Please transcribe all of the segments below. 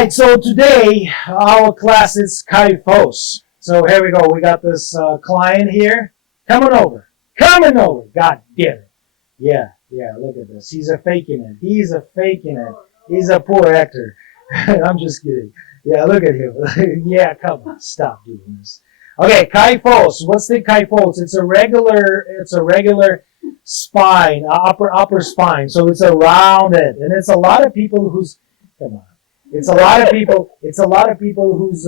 right, so today our class is Kyphosis. So here we go. We got this client here. Coming over. God damn it. Yeah, look at this. He's a faking it. He's a poor actor. I'm just kidding. Yeah, look at him. Yeah, come on. Stop doing this. Okay, Kyphosis. What's the Kyphosis? It's a regular spine, upper spine. So it's around it. And it's a lot of people who's, come on. It's a lot of people who's,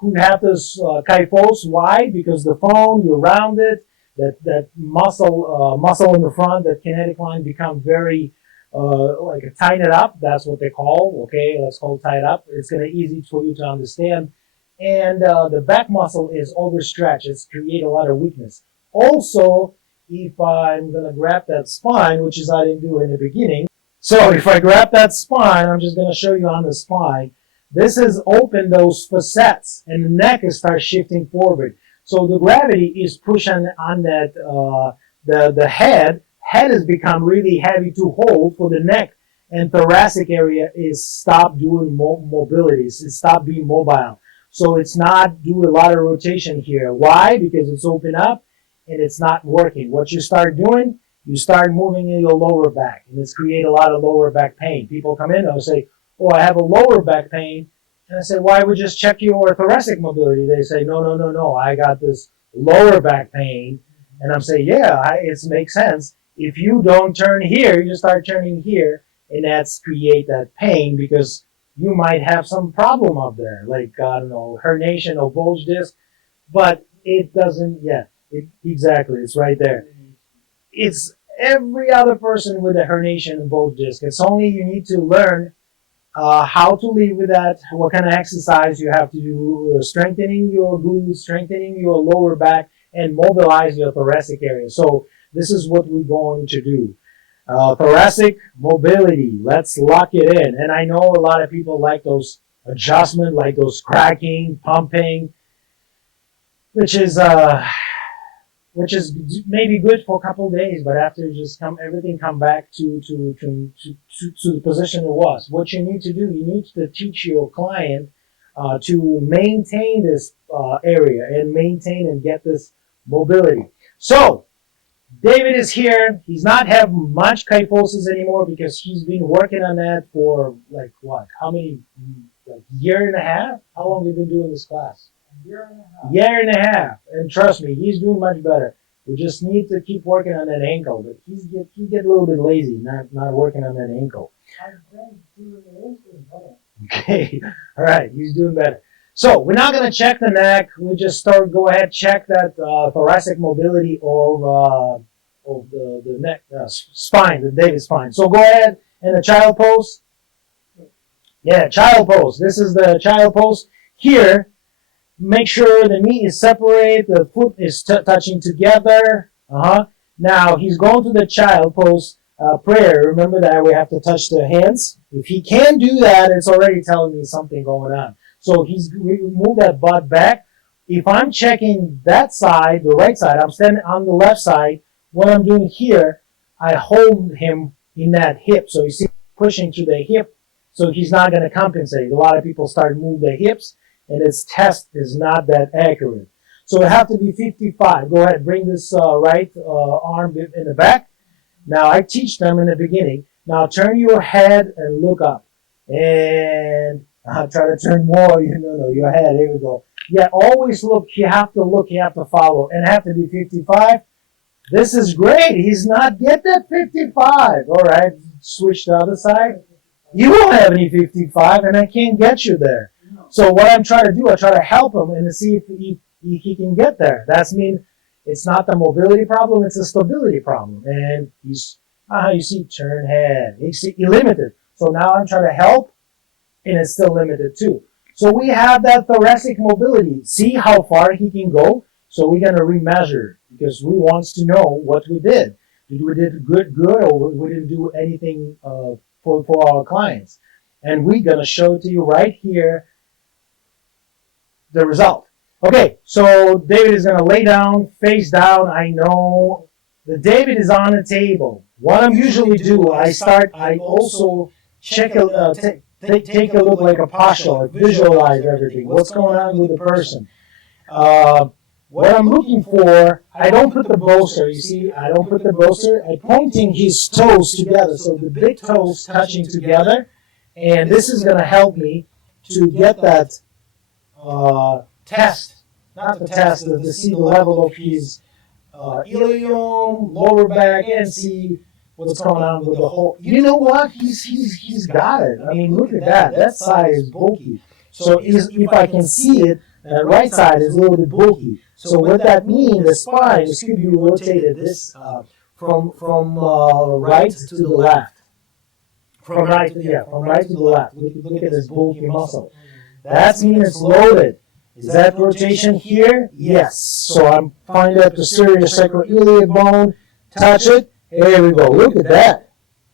who have this Kyphosis. Why? Because the phone, you're around it, that muscle in the front, that kinetic line become very, like tighten it up. That's what they call, okay, let's call it tied up. It's going to be easy for you to understand. And the back muscle is overstretched. It's create a lot of weakness. Also, if I'm going to grab that spine, which is I didn't do in the beginning. So if I grab that spine, I'm just going to show you on the spine. This has opened those facets, and the neck is start shifting forward. So the gravity is pushing on that, the head. Head has become really heavy to hold for the neck, and thoracic area is stopped doing mobilities. It stopped being mobile. So it's not do a lot of rotation here. Why? Because it's open up and it's not working. What you start doing, you start moving in your lower back, and it's create a lot of lower back pain. People come in and they'll say, oh, I have a lower back pain. And I say, why would just check your thoracic mobility? They say, no, I got this lower back pain. And I'm saying, yeah, it makes sense. If you don't turn here, you start turning here, and that's create that pain because you might have some problem up there, like, I don't know, herniation or bulge disc, but it doesn't, exactly, it's right there. It's every other person with a herniation and bulge disc. It's only you need to learn how to live with that, what kind of exercise you have to do, strengthening your glutes, strengthening your lower back, and mobilize your thoracic area. So this is what we're going to do. Thoracic mobility, let's lock it in. And I know a lot of people like those adjustments, like those cracking, pumping, which is maybe good for a couple of days, but after everything come back to the position it was. What you need to do, you need to teach your client to maintain this area and maintain and get this mobility. So David is here. He's not have much kyphosis anymore because he's been working on that for like what? How many? Like year and a half? How long have you been doing this class? Year and a half. And trust me, he's doing much better. We just need to keep working on that ankle. But he get a little bit lazy, not working on that ankle. Okay. All right. He's doing better. So we're not going to check the neck. We just go ahead, check that thoracic mobility of the neck, spine, the David spine. So go ahead and the child pose. Yeah, child pose. This is the child pose. Here, make sure the knee is separate, the foot is touching together. Now he's going to the child pose prayer. Remember that we have to touch the hands. If he can't do that, it's already telling me something going on. So we move that butt back. If I'm checking that side, the right side, I'm standing on the left side. What I'm doing here, I hold him in that hip. So you see, pushing to the hip, so he's not going to compensate. A lot of people start to move their hips, and his test is not that accurate. So it have to be 55. Go ahead, bring this right arm in the back. Now I teach them in the beginning. Now turn your head and look up. And try to turn more, your head. Here we go. Yeah, always look. You have to follow. And have to be 55. This is great. He's not get that 55. All right, switch the other side. You don't have any 55, and I can't get you there. So what I'm trying to do, I try to help him and to see if he can get there. That's mean it's not the mobility problem, it's a stability problem. And he's, you see, turn head. You see, he limited. So now I'm trying to help, and it's still limited too. So we have that thoracic mobility. See how far he can go. So we're going to remeasure because we want to know what we did. Did we did good, or we didn't do anything for our clients? And we're going to show it to you right here, the result. Okay, so David is going to lay down, face down. I know the David is on the table. What I usually do, I also check take a look like a partial, like visualize everything. What's going on with the person? What I'm looking for, I don't put the bolster, you see, I don't put the bolster. I'm pointing his toes together, so the big toes touching together, and this is going to help me to get that test, not the test, to see the level of his ilium, lower back, and see what's going on with the whole. You know what? He's got it. I mean, look at that. That side is bulky. So if I can see it, the right side is a little bit bulky. So what that means, the spine is could be rotated this from right to the left. From right to the left. Look at this bulky muscle. That means it's loaded. Is that rotation here? Yes. So I'm finding that posterior sacroiliac bone, touch it. Here we go. Look at that.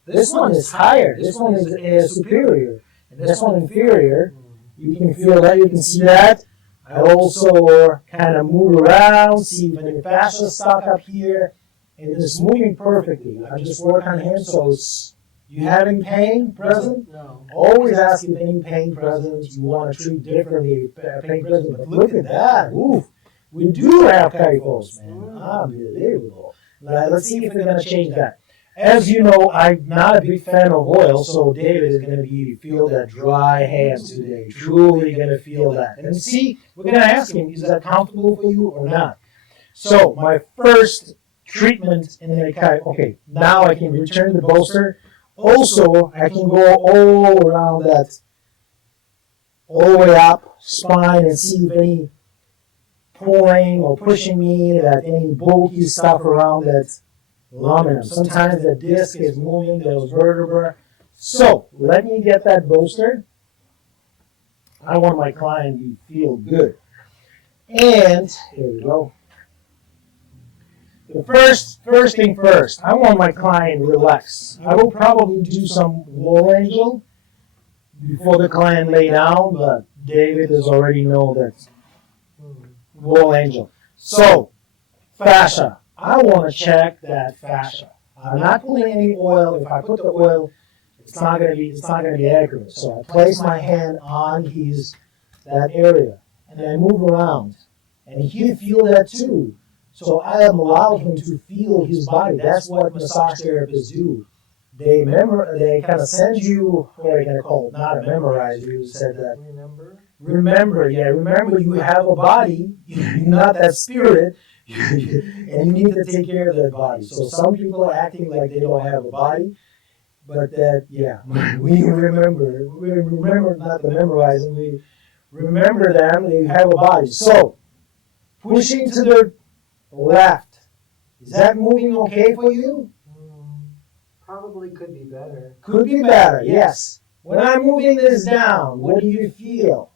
This one is higher. This one is superior. And this one inferior. You can feel that. You can see that. I also kind of move around, see if any fascia stuck up here, and it's moving perfectly. I just work on him, so it's, you having pain present? No. Always ask if any pain present. You want to treat differently, pain present. But look at that. Ooh, we do have kyphosis, man. Unbelievable. Let's see if we're going to change that. As you know, I'm not a big fan of oil, so David is going to feel that dry hands today. Truly going to feel that. And see, we're going to ask him, is that comfortable for you or not? So my first treatment in the okay, now I can return the bolster. Also, I can go all around that, all the way up spine and see if any pulling or pushing me, that any bulky stuff around that lamina. Sometimes the disc is moving, those vertebrae. So, let me get that bolster. I want my client to feel good. And, here we go. The first thing first, I want my client to relax. I will probably do some wall angel before the client lay down, but David has already know that wall angel. So, fascia. I want to check that fascia. I'm not pulling any oil. If I put the oil, it's not going to be accurate. So I place my hand on that area, and I move around, and he'll feel that too. So I am allowing him to feel his body. That's what massage therapists do. They kind of send you, what are you going to call it? Not memorize. You said that. Remember, you have a body. You're not that spirit. And you need to take care of that body. So some people are acting like they don't have a body, but that, we remember not to memorize, and we remember them, they have a body. So, pushing to the left, is that moving okay for you? Probably could be better. Could be better, yes. When I'm moving this down, what do you feel?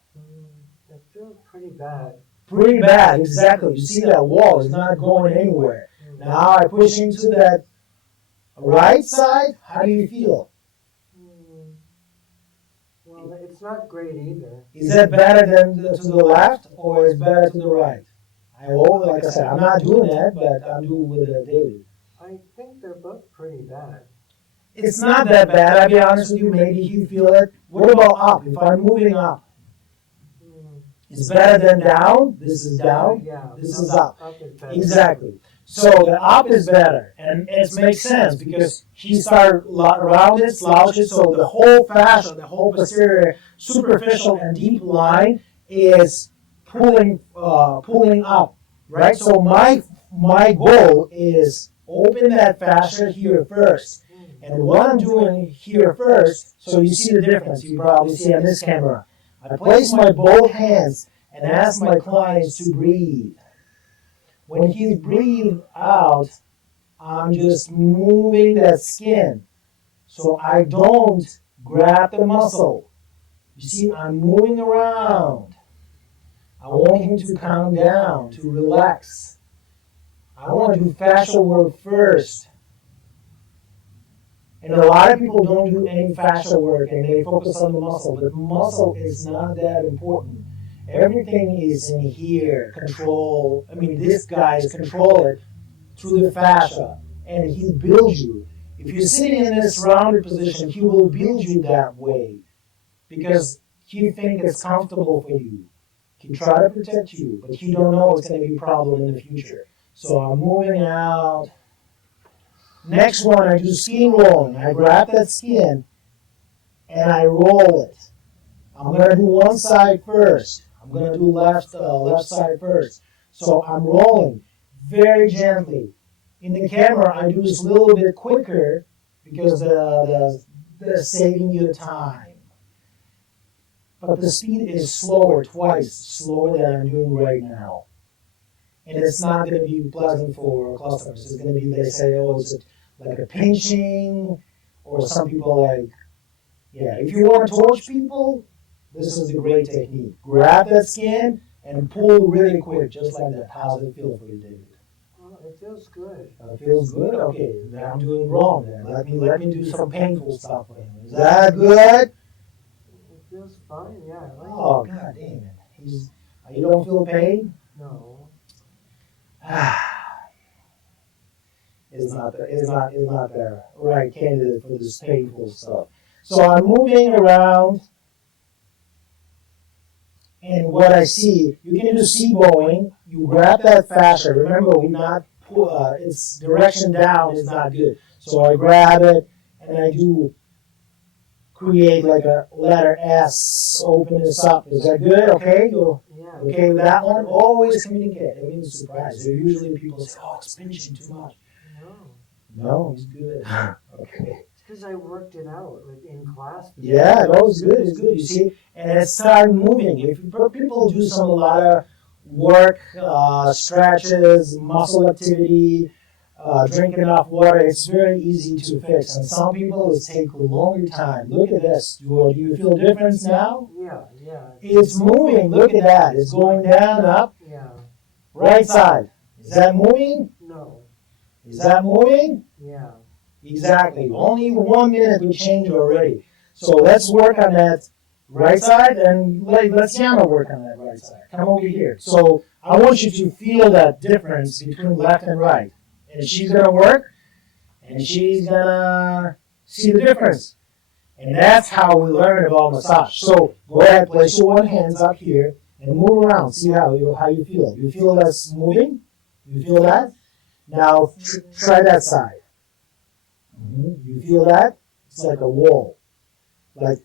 It feels pretty bad. Pretty bad, exactly. You see that wall is not going anywhere. Now I push into that right side. How do you feel? Well, it's not great either. Is that better than to the left, or is better to the right? Like I said, I'm not doing that, but I'm doing with David. I think they're both pretty bad. It's not that bad, I'll be honest with you. Maybe you feel it. What about up? If I'm moving up, it's better than down. This is down. Yeah, this is up. Is better. Exactly. So the up is better, and it makes sense because he started around it, slouches. So the whole fascia, the whole posterior, superficial, and deep line is pulling up, right? So my goal is open that fascia here first, and what I'm doing here first. So you see the difference. You probably see on this camera. I place my both hands and ask my clients to breathe. When he breathes out, I'm just moving that skin. So I don't grab the muscle. You see, I'm moving around. I want him to calm down, to relax. I want to do fascial work first. And a lot of people don't do any fascial work and they focus on the muscle, but muscle is not that important. Everything is in here, control. I mean, this guy is control it through the fascia, and he builds you. If you're sitting in this rounded position, he will build you that way. because he thinks it's comfortable for you. He try to protect you, but he don't know it's going to be a problem in the future. So I'm moving out. Next one, I do skin rolling. I grab that skin and I roll it. I'm going to do one side first. I'm going to do left side first. So I'm rolling very gently. In the camera, I do this a little bit quicker because they're saving you time. But the speed is slower, twice slower than I'm doing right now. And it's not going to be pleasant for customers. It's going to be, they say, oh, it's like a pinching, or some people like, yeah, if you want to torch people, this is a great technique. Grab that skin and pull really quick, just like that. How does it feel for you, David? Well, it feels good. It feels good? Okay, then I'm doing wrong then. Let me do some painful stuff for him. Is that good? It feels fine, yeah. I like Oh, god damn it. You don't feel pain? No. It's not the right candidate for this painful stuff. So I'm moving around, and what I see, you can do C-bowing. You grab that fascia. Remember, its direction down is not good. So I grab it, and I do create like a letter S, open this up. Is that good? Okay? You're okay with that one? Always communicate. I mean, surprise. Usually people say, oh, it's pinching too much. No, it's good. Okay. It's because I worked it out, like in class. Yeah, no, it's good. It's good. You see, and it started moving. If people do a lot of work, stretches, muscle activity, drink enough water, it's very easy to fix. And some people it take a longer time. Look at this. Do you feel a difference now? Yeah. It's moving. Look at that. It's going down, up. Yeah. Right side. Is that moving? No. Is that moving? Yeah. Exactly. Only 1 minute we change already. So let's work on that right side, and let's Yana work on that right side. Come over here. So I want you to feel that difference between left and right. And she's going to work, and she's going to see the difference. And that's how we learn about massage. So go ahead, place your one hands up here, and move around. See how you feel. You feel that's moving? You feel that? Now try that side. You feel that? It's like a wall. Like,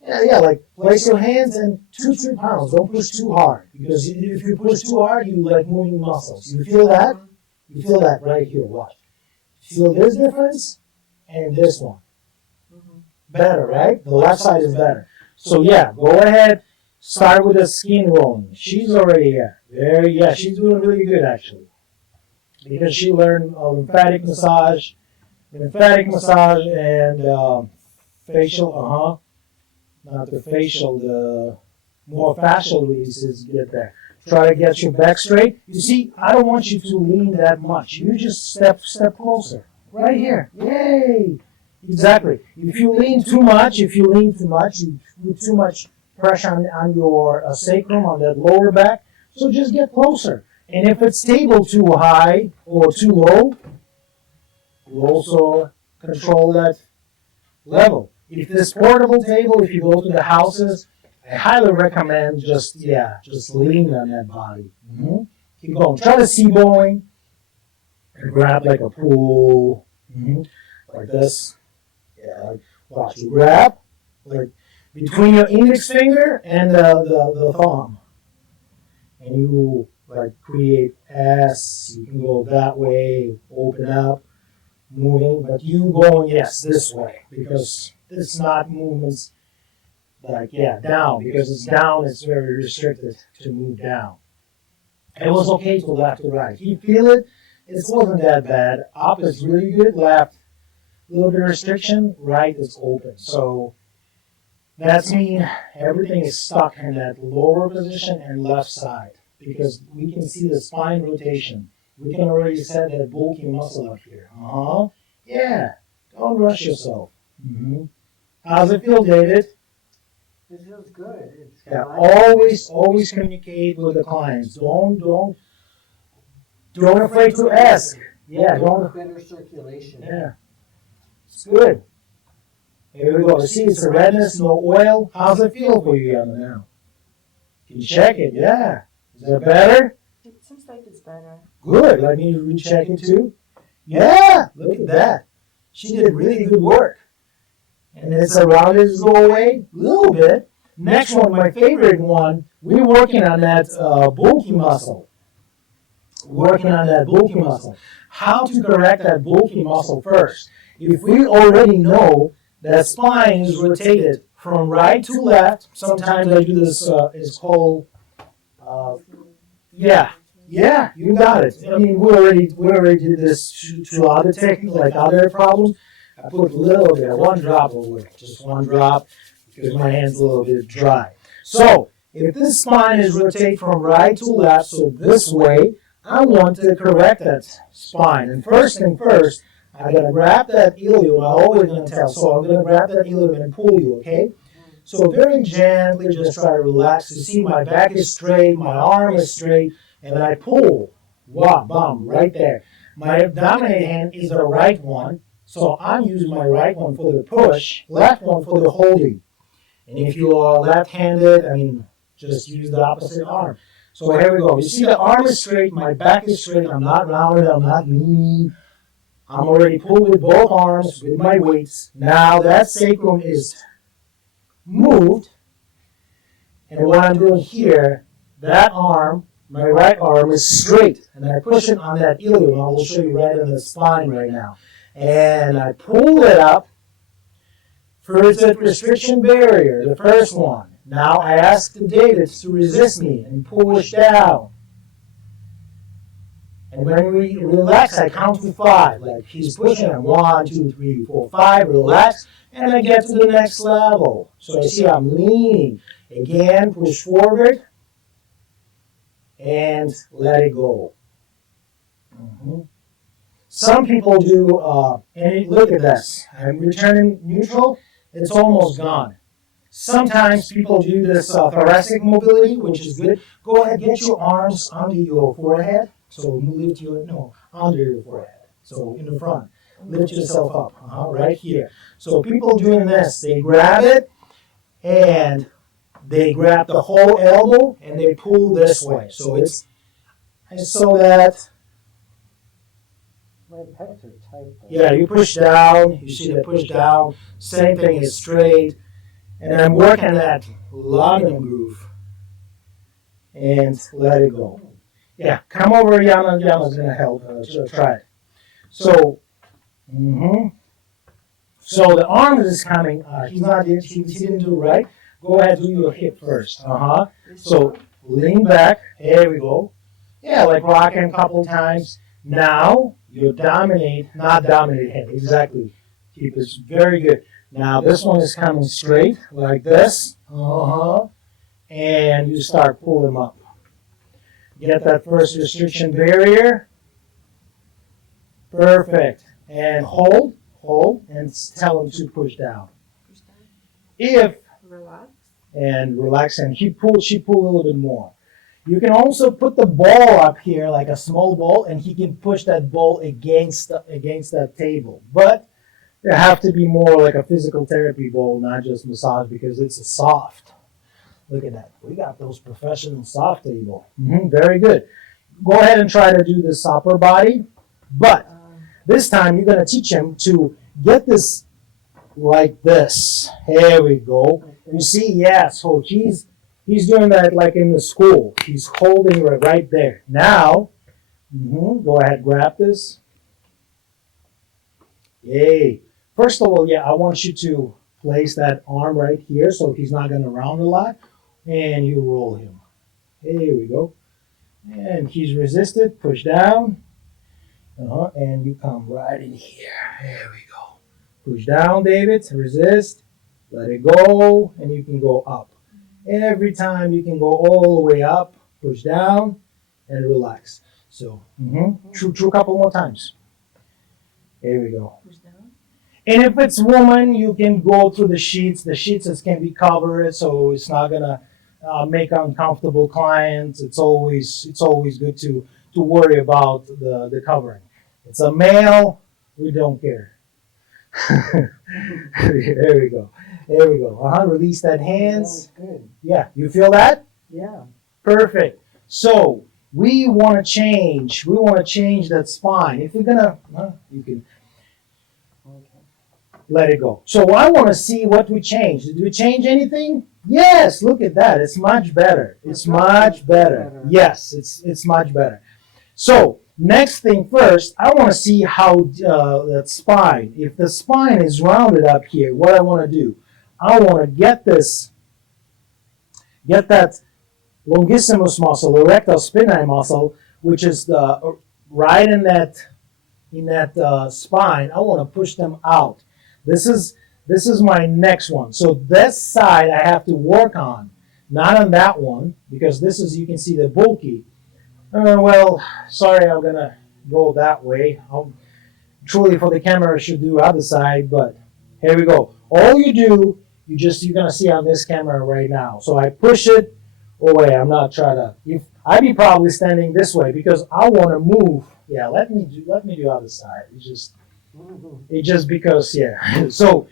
like place your hands and 2-3 pounds. Don't push too hard, because if you push too hard, you like moving muscles. You feel that? You feel that right here. Watch. Feel this difference and this one. Better, right? The left side is better. So yeah, go ahead. Start with the skin rolling. She's already she's doing really good actually, because she learned lymphatic massage and facial. Not the facial, the more fascial releases get there. Try to get your back straight. You see, I don't want you to lean that much. You just step closer. Right here. Yay! Exactly. If you lean too much, you put too much pressure on your sacrum, on that lower back. So just get closer. And if it's stable too high or too low, you also control that level. If this portable table, if you go to the houses, I highly recommend just lean on that body. Keep going. Try to see bowing and grab like a pool, like this. Yeah, watch. You grab like between your index finger and the thumb, and you like create S. You can go that way, open up, moving, but you going this way, because it's not movements like down, because it's down. It's very restricted to move down. It was okay to left to right. You feel it. It wasn't that bad. Up is really good. Left, a little bit of restriction. Right is open. So that means everything is stuck in that lower position and left side, because we can see the spine rotation. We can already set that bulky muscle up here. Yeah. Don't rush yourself. How's it feel, David? It feels good. Always communicate with the clients. Don't afraid to ask. Yeah, don't. Better circulation. Yeah, it's good. Here we go. See, it's a redness, no oil. How's it feel for you, Yana, now? Can you check it? Yeah. Is that better? It seems like it's better. Good. Let me recheck it too. Yeah. Look at that. She did really good work. And it's around it go away a little bit. Next one, my favorite one, we're working on that bulky muscle. Working on that bulky muscle. How to correct that bulky muscle first? If we already know that spine is rotated from right to left, sometimes I do this, it's called, yeah, you got it. I mean, we already did this to other techniques, like other problems. I put a little bit, one drop over it, just one drop, because my hand's a little bit dry. So, if this spine is rotated from right to left, so this way, I want to correct that spine. And first thing first, I gotta grab that ilium. I'm always gonna tell. So I'm gonna grab that ilium and pull you, okay? So very gently, just try to relax. You see, my back is straight, my arm is straight, and then I pull. Wow, bum, right there. My dominant hand is the right one, so I'm using my right one for the push, left one for the holding. And if you are left-handed, I mean, just use the opposite arm. So here we go. You see the arm is straight, my back is straight, I'm not rounded, I'm not leaning. I'm already pulled with both arms, with my weights. Now that sacrum is moved. And what I'm doing here, that arm, my right arm is straight. And I push it on that ilium. I will show you right in the spine right now. And I pull it up. First, that restriction barrier, the first one. Now I ask David to resist me and push down. And when we relax, I count to 5. Like he's pushing on 1, 2, 3, 4, 5. Relax, and I get to the next level. So I see I'm leaning. Again, push forward, and let it go. Some people do, and look at this. I'm returning neutral. It's almost gone. Sometimes people do this thoracic mobility, which is good. Go ahead, get your arms under your forehead. So lift under your forehead. So in the front. Lift yourself up, right here. So people doing this, they grab it, and they grab the whole elbow, and they pull this way. So it's, so that, My pecs are tight. yeah, you push down, you see the push down, same thing is straight, and I'm working that lamina groove, and let it go. Yeah, come over, Yana. Yana's gonna help. Try it. So, so the arm is coming. He didn't do it right. Go ahead, do your hip first. So lean back. There we go. Yeah, like rocking a couple times. Now you not dominate head. Exactly. Keep this very good. Now this one is coming straight like this. And you start pulling them up. Get that first restriction barrier. Perfect. And hold, and tell him to push down. Push down. If, Relax. and relax, and she pull a little bit more. You can also put the ball up here, like a small ball, and he can push that ball against that table. But there have to be more like a physical therapy ball, not just massage, because it's a soft. Look at that. We got those professional soft table. Very good. Go ahead and try to do this upper body. But this time you're going to teach him to get this like this. Here we go. You see, yeah, so he's doing that like in the school. He's holding it right there. Now, go ahead, grab this. Yay. First of all, I want you to place that arm right here so he's not going to round a lot. And you roll him. Here we go. And he's resisted. Push down. And you come right in here. There we go. Push down, David. Resist. Let it go. And you can go up. Every time you can go all the way up. Push down. And relax. So, a couple more times. Here we go. Push down. And if it's woman, you can go through the sheets. The sheets can be covered, so it's not gonna make uncomfortable clients. It's always good to worry about the covering. It's a male, we don't care. There we go. There we go. Release that hands. That was good. Yeah, you feel that? Yeah. Perfect. So we want to change. We want to change that spine. If you're gonna, you can let it go. So I want to see what we changed. Did we change anything? Yes. Look at that. It's much better. It's much better. Yes, it's much better. So next thing first, I want to see how that spine. If the spine is rounded up here, what I want to do, I want to get that longissimus muscle, erector spinae muscle, which is the right in that spine. I want to push them out. This is my next one. So this side I have to work on, not on that one, because this is, you can see, the bulky. Well, sorry, I'm gonna go that way. Truly, for the camera, I should do other side, but here we go. All you do, you're gonna see on this camera right now. So I push it away. I'm not trying to. I'd be probably standing this way because I want to move. Yeah, let me do other side. It's just because, yeah. So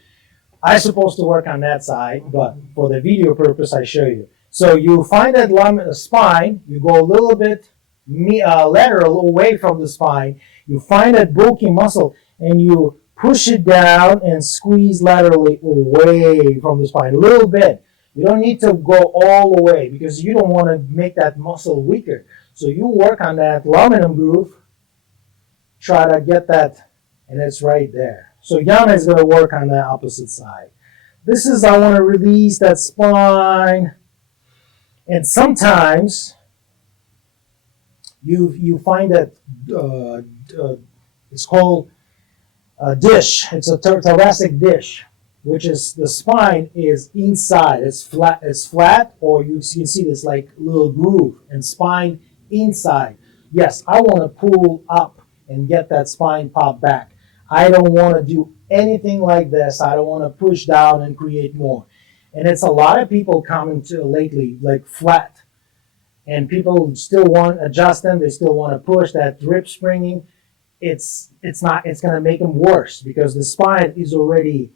I'm supposed to work on that side, but for the video purpose, I show you. So you find that spine. You go a little bit lateral away from the spine. You find that bulky muscle, and you push it down and squeeze laterally away from the spine a little bit. You don't need to go all the way because you don't want to make that muscle weaker. So you work on that laminum groove, try to get that, and it's right there. So Yana is going to work on the opposite side. This is, I want to release that spine. And sometimes you find that it's called a dish. It's a thoracic dish, which is the spine is inside. It's flat, or you can see this like little groove, and spine inside. Yes, I want to pull up and get that spine pop back. I don't want to do anything like this. I don't want to push down and create more. And it's a lot of people coming to lately like flat, and people still want to adjust them. They still want to push that rib springing. It's going to make them worse because the spine is already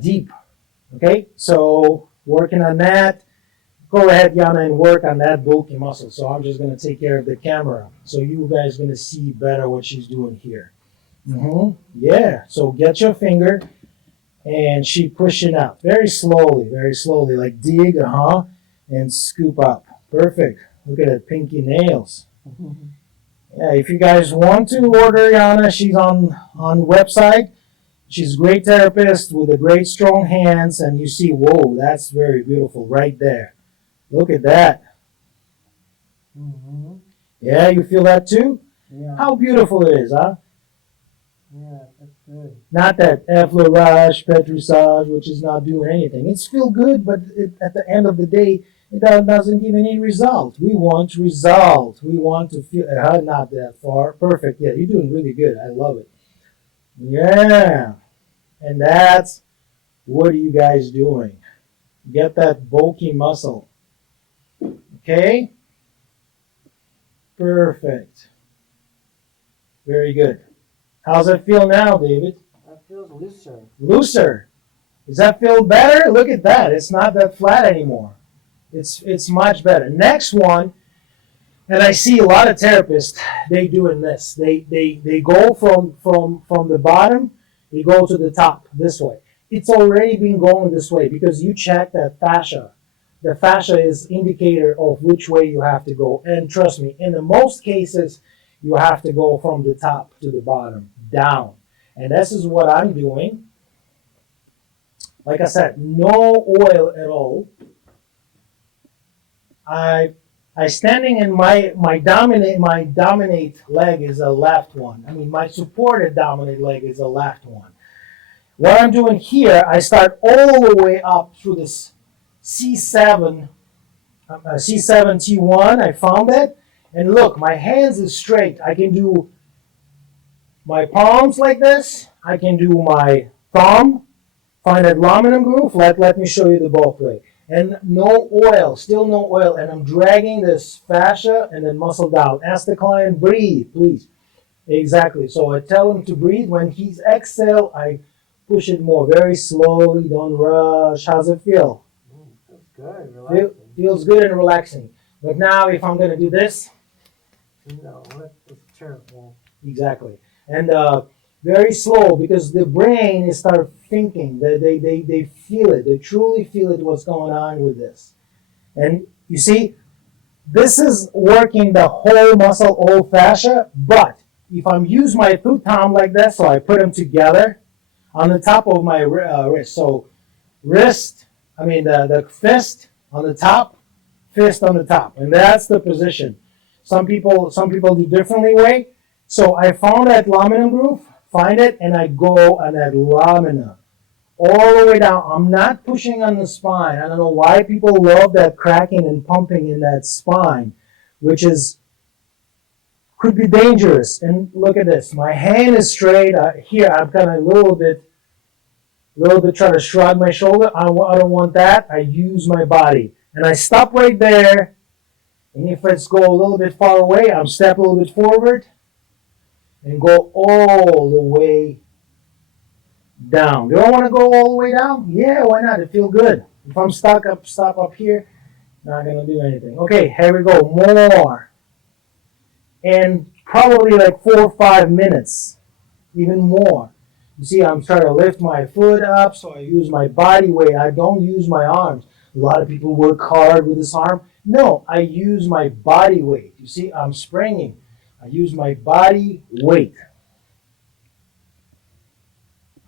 deep. Okay, so working on that. Go ahead, Yana, and work on that bulky muscle. So I'm just going to take care of the camera, so you guys are going to see better what she's doing here. Yeah. So get your finger, and she pushing out very slowly, like dig, and scoop up. Perfect. Look at that pinky nails. Yeah, if you guys want to order Yana, she's on website. She's a great therapist with a great strong hands, and you see, whoa, that's very beautiful right there. Look at that. Yeah, you feel that too? Yeah. How beautiful it is, huh? Yeah, that's good. Not that effleurage, petrissage, which is not doing anything. It's feel good, but at the end of the day, it doesn't give any result. We want result. We want to feel, not that far. Perfect. Yeah, you're doing really good. I love it. Yeah. And that's what are you guys doing? Get that bulky muscle. Okay? Perfect. Very good. How's it feel now, David? That feels looser. Looser. Does that feel better? Look at that. It's not that flat anymore. It's much better. Next one, and I see a lot of therapists, they doing this. They go from the bottom, they go to the top this way. It's already been going this way because you check that fascia. The fascia is indicator of which way you have to go. And trust me, in the most cases, you have to go from the top to the bottom, down. And this is what I'm doing. Like I said, no oil at all. I standing in my dominate leg is a left one. I mean, my supported dominate leg is a left one. What I'm doing here, I start all the way up through this C7 T1. I found it, and look, my hands is straight. I can do my palms like this. I can do my thumb. Find that laminum groove. Let me show you the both way. And no oil, still no oil, and I'm dragging this fascia and then muscle down. Ask the client, breathe, please. Exactly. So I tell him to breathe. When he's exhale, I Push it more, very slowly. Don't rush. How's it feel? Feels good. Relaxing. Feels good and relaxing. But now, if I'm gonna do this, No, it's terrible. exactly, and very slow because the brain is start thinking. They feel it. They truly feel it. What's going on with this? And you see, this is working the whole muscle, all fascia. But if I'm use my two thumb like this, so I put them together on the top of my wrist. So the fist on the top, fist on the top, and that's the position. Some people do differently way. So I found that lamina groove, find it, and I go on that lamina all the way down. I'm not pushing on the spine. I don't know why people love that cracking and pumping in that spine, which is could be dangerous. And look at this. My hand is straight. Here, I've got a little bit try to shrug my shoulder. I don't want that. I use my body. And I stop right there. And if it's go a little bit far away, I'm step a little bit forward and go all the way down. Do I want to go all the way down? Yeah, why not? It feels good. If I'm stop up here, not going to do anything. Okay, here we go. More. And probably like 4 or 5 minutes, even more. You see, I'm trying to lift my foot up, so I use my body weight. I don't use my arms. A lot of people work hard with this arm. No, I use my body weight. You see, I'm springing. I use my body weight.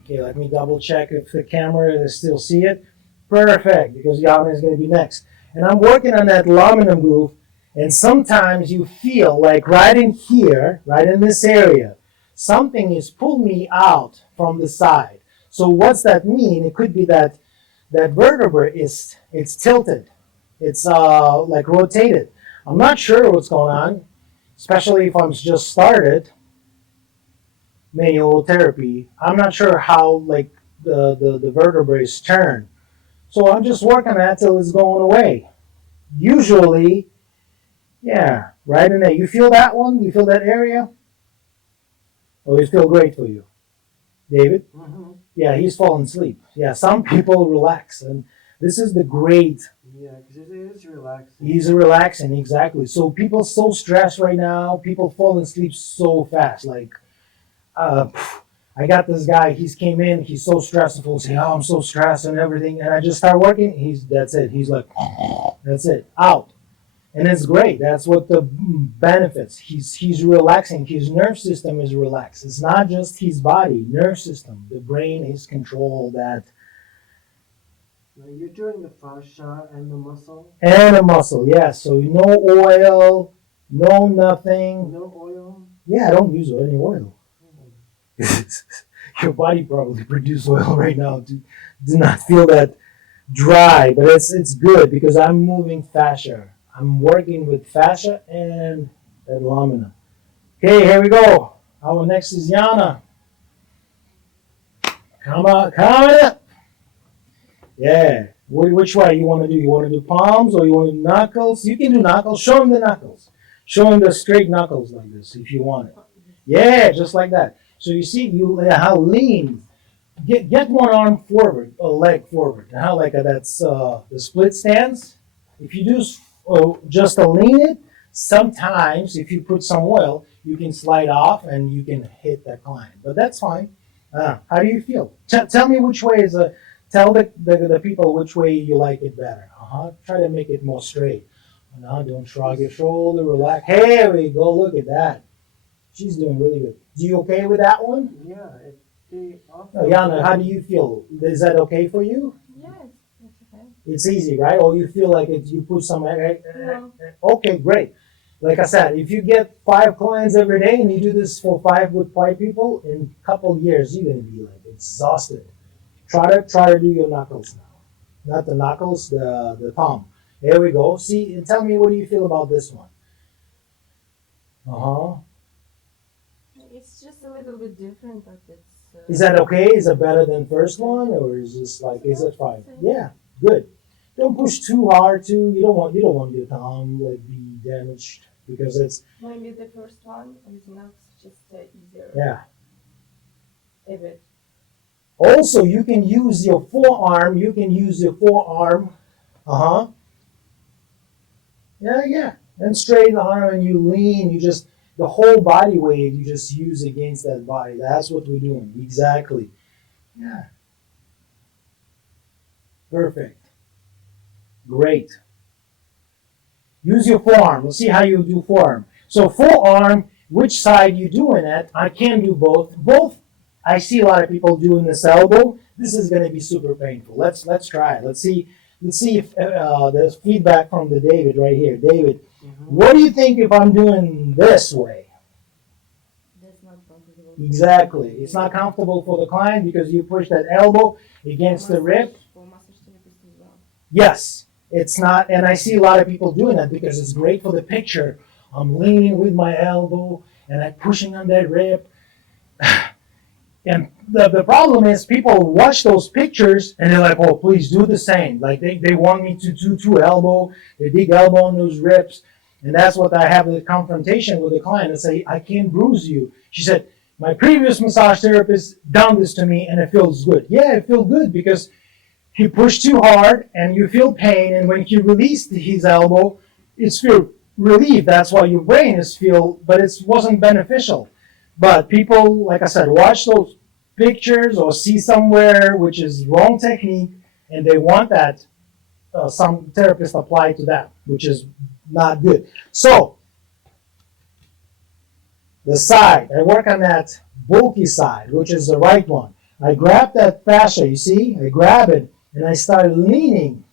Okay, let me double check if the camera is still see it. Perfect, because Yana is going to be next. And I'm working on that lamina groove, and sometimes you feel like right in here, right in this area, something is pulling me out from the side. So what's that mean? It could be that vertebra it's tilted. It's like rotated. I'm not sure what's going on, especially if I'm just started manual therapy. I'm not sure how like the vertebrae is turned. So I'm just working on that till it's going away. Usually, yeah, right in there. You feel that one? You feel that area? Oh, it's still great for you. David? Mm-hmm. Yeah, he's falling asleep. Yeah, some people relax, and this is the great. Yeah, because it is relaxing. He's relaxing, exactly. So people so stressed right now. People fall asleep so fast. Like, uh, I got this guy. He's came in. He's so stressful. Say, "Oh, I'm so stressed and everything." And I just start working. That's it. He's like, that's it, out. And it's great. That's what the benefits. He's relaxing. His nerve system is relaxed. It's not just his body, nerve system. The brain is controlled. That Now you're doing the fascia and the muscle. and a muscle. Yeah. So no oil, no nothing. No oil. Yeah, I don't use any oil. Your body probably produces oil right now. Do not feel that dry, but it's good because I'm moving fascia. I'm working with fascia and lamina. Okay, here we go. Our next is Yana. Come on, coming up. Yeah. Which way you want to do? You want to do palms or you want to do knuckles? You can do knuckles. Show him the knuckles. Show him the straight knuckles like this if you want it. Yeah, just like that. So you see how lean. Get one arm forward, a leg forward. How like that's the split stance. If you do just a lean it, sometimes if you put some oil, you can slide off and you can hit that climb. But that's fine. How do you feel? Tell me which way is a. Tell the people which way you like it better. Try to make it more straight. Don't shrug your shoulder. Relax. Here we go. Look at that. She's doing really good. Do you okay with that one? Yeah. Yana, how do you feel? Is that okay for you? Yeah, it's okay. It's easy, right? Or you feel like you put some. No. Okay, great. Like I said, if you get 5 clients every day and you do this for 5 with 5 people, in a couple of years you're gonna be like exhausted. Try to do your knuckles now, not the knuckles, the thumb. There we go. See, and tell me what do you feel about this one? It's just a little bit different, but it's. Is that okay? Is it better than first one, or is this like is it fine? Yeah, good. Don't push too hard too. You don't want your thumb like be damaged because it's Maybe the first one with nuts just easier. yeah. A bit. Also, you can use your forearm. Uh-huh. Yeah. And straighten the arm and you lean. The whole body weight, you just use against that body. That's what we're doing. Exactly. Yeah. Perfect. Great. Use your forearm. We'll see how you do forearm. So forearm, which side you doing it? I can do both. Both. I see a lot of people doing this elbow. This is going to be super painful. Let's try it. Let's see if there's feedback from the David right here. David, what do you think if I'm doing this way? That's not comfortable. Exactly. It's not comfortable for the client because you push that elbow against the rib. For massage therapist as well. Yes, it's not, and I see a lot of people doing that because it's great for the picture. I'm leaning with my elbow and I'm pushing on that rib. And the problem is people watch those pictures and they're like, oh, please do the same. Like they want me to do elbow, they dig elbow on those ribs. And that's what I have the confrontation with the client and say, I can't bruise you. She said, my previous massage therapist done this to me and it feels good. Yeah, it feels good because he pushed too hard and you feel pain. And when he released his elbow, it's feel relief. That's why your brain is feel, but it wasn't beneficial. But people, like I said, watch those pictures or see somewhere which is wrong technique and they want that some therapists apply to that, which is not good. So the side, I work on that bulky side, which is the right one. I grab that fascia, you see, I grab it and I start leaning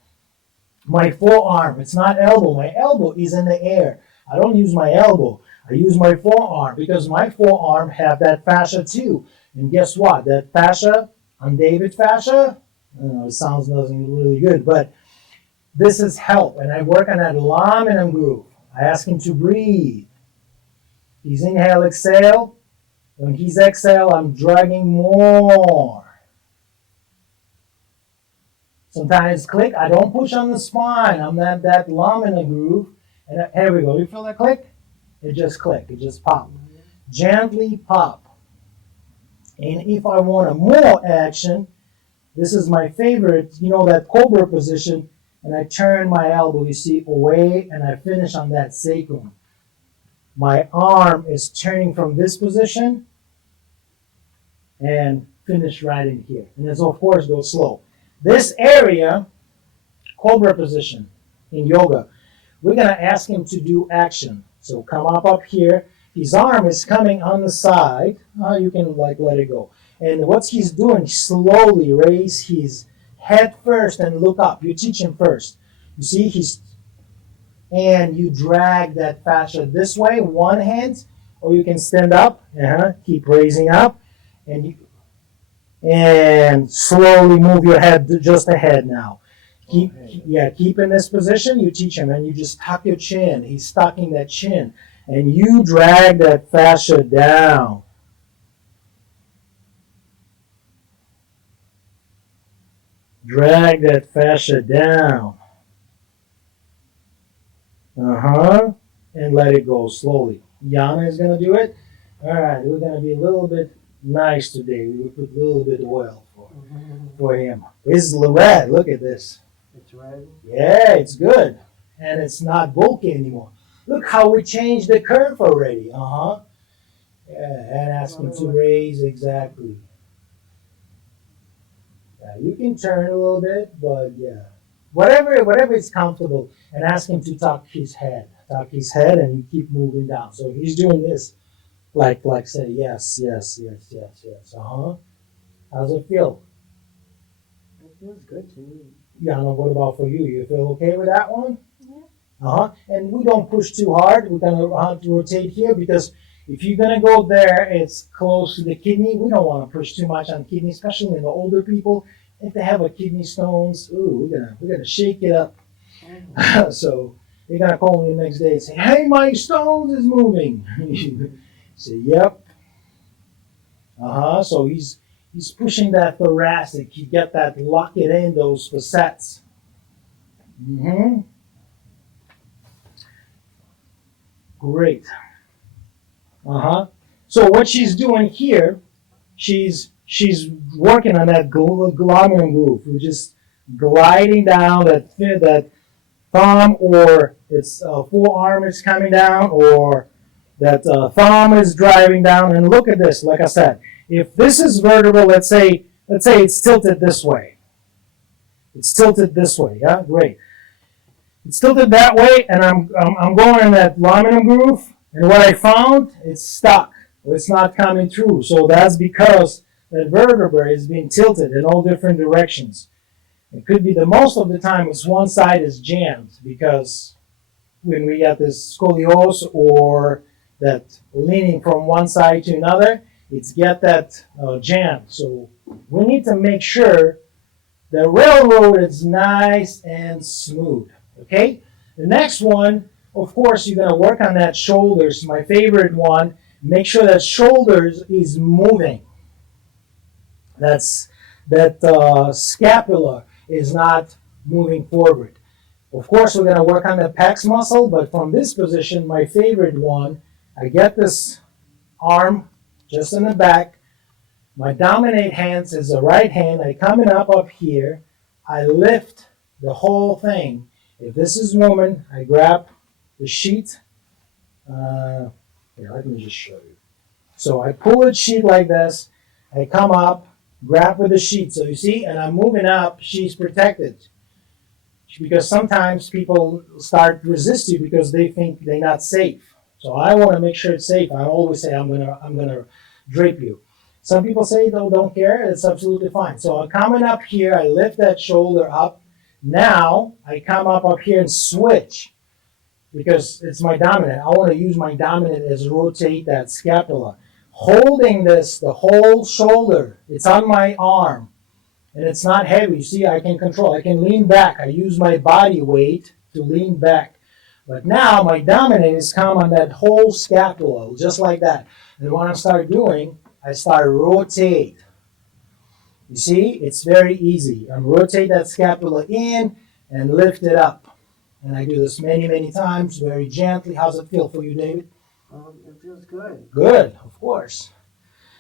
my forearm. It's not elbow, my elbow is in the air. I don't use my elbow, I use my forearm because my forearm have that fascia too. And guess what? That fascia, on David fascia, it sounds nothing really good, but this is help. And I work on that lamina groove. I ask him to breathe. He's inhale, exhale. When he's exhale, I'm dragging more. Sometimes click. I don't push on the spine. I'm at that lamina groove. And here we go. You feel that click? It just click. It just pop. Gently pop. And if I want a more action, this is my favorite, that cobra position, and I turn my elbow, you see, away, and I finish on that sacrum. My arm is turning from this position and finish right in here. And this, of course, goes slow. This area, cobra position in yoga, we're going to ask him to do action. So come up here. His arm is coming on the side. You can let it go. And what he's doing, slowly raise his head first and look up. You teach him first. You see, and you drag that fascia this way, one hand, or you can stand up. Keep raising up, and slowly move your head just ahead now. Keep in this position. You teach him, and you just tuck your chin. He's tucking that chin, and you drag that fascia down. Drag that fascia down. And let it go slowly. Yana is going to do it. All right, we're going to be a little bit nice today. We will put a little bit of oil for him. This is red. Look at this. It's red? Yeah, it's good. And it's not bulky anymore. Look how we changed the curve already. Yeah, and ask him to raise exactly. Yeah, you can turn a little bit, but yeah. Whatever is comfortable, and ask him to tuck his head. Tuck his head and you keep moving down. So he's doing this, like say yes. How's it feel? It feels good to me. Yeah, what about for you? You feel okay with that one? Yeah. And we don't push too hard. We're gonna have to rotate here because if you're gonna go there, it's close to the kidney. We don't want to push too much on kidney, especially in the older people. If they have a kidney stones, we're gonna shake it up. So they're gonna call me the next day and say, "Hey, my stones is moving." Say, "Yep." So he's pushing that thoracic. He got that lock it in those facets. Great. So what she's doing here, she's she's working on that lamina groove. We're just gliding down that thumb, or its forearm is coming down, or that thumb is driving down. And look at this. Like I said, if this is vertebral, let's say it's tilted this way. It's tilted this way. Yeah, great. It's tilted that way, and I'm going in that lamina groove. And what I found, it's stuck. It's not coming through. So that's because that vertebrae is being tilted in all different directions. It could be the most of the time it's one side is jammed, because when we get this scoliosis or that leaning from one side to another, it's get that jam. So we need to make sure the railroad is nice and smooth. Okay? The next one, of course, you're going to work on that shoulders. My favorite one, make sure that shoulders is moving. That scapula is not moving forward. Of course, we're going to work on the pecs muscle, but from this position, my favorite one, I get this arm just in the back. My dominant hand is the right hand. I coming up here. I lift the whole thing. If this is woman, I grab the sheet. Here, let me just show you. So I pull the sheet like this. I come up, grab with the sheet. So you see, and I'm moving up. She's protected. Because sometimes people start resist you because they think they're not safe. So I want to make sure it's safe. I always say I'm gonna drape you. Some people say don't care. It's absolutely fine. So I'm coming up here. I lift that shoulder up. Now I come up here and switch, because it's my dominant. I want to use my dominant as rotate that scapula. Holding this, the whole shoulder, it's on my arm. And it's not heavy. See, I can control. I can lean back. I use my body weight to lean back. But now my dominant is come on that whole scapula, just like that. And what I start doing, I start rotate. You see, it's very easy. I rotate that scapula in and lift it up. And I do this many, many times, very gently. How's it feel for you, David? It feels good. Good, of course.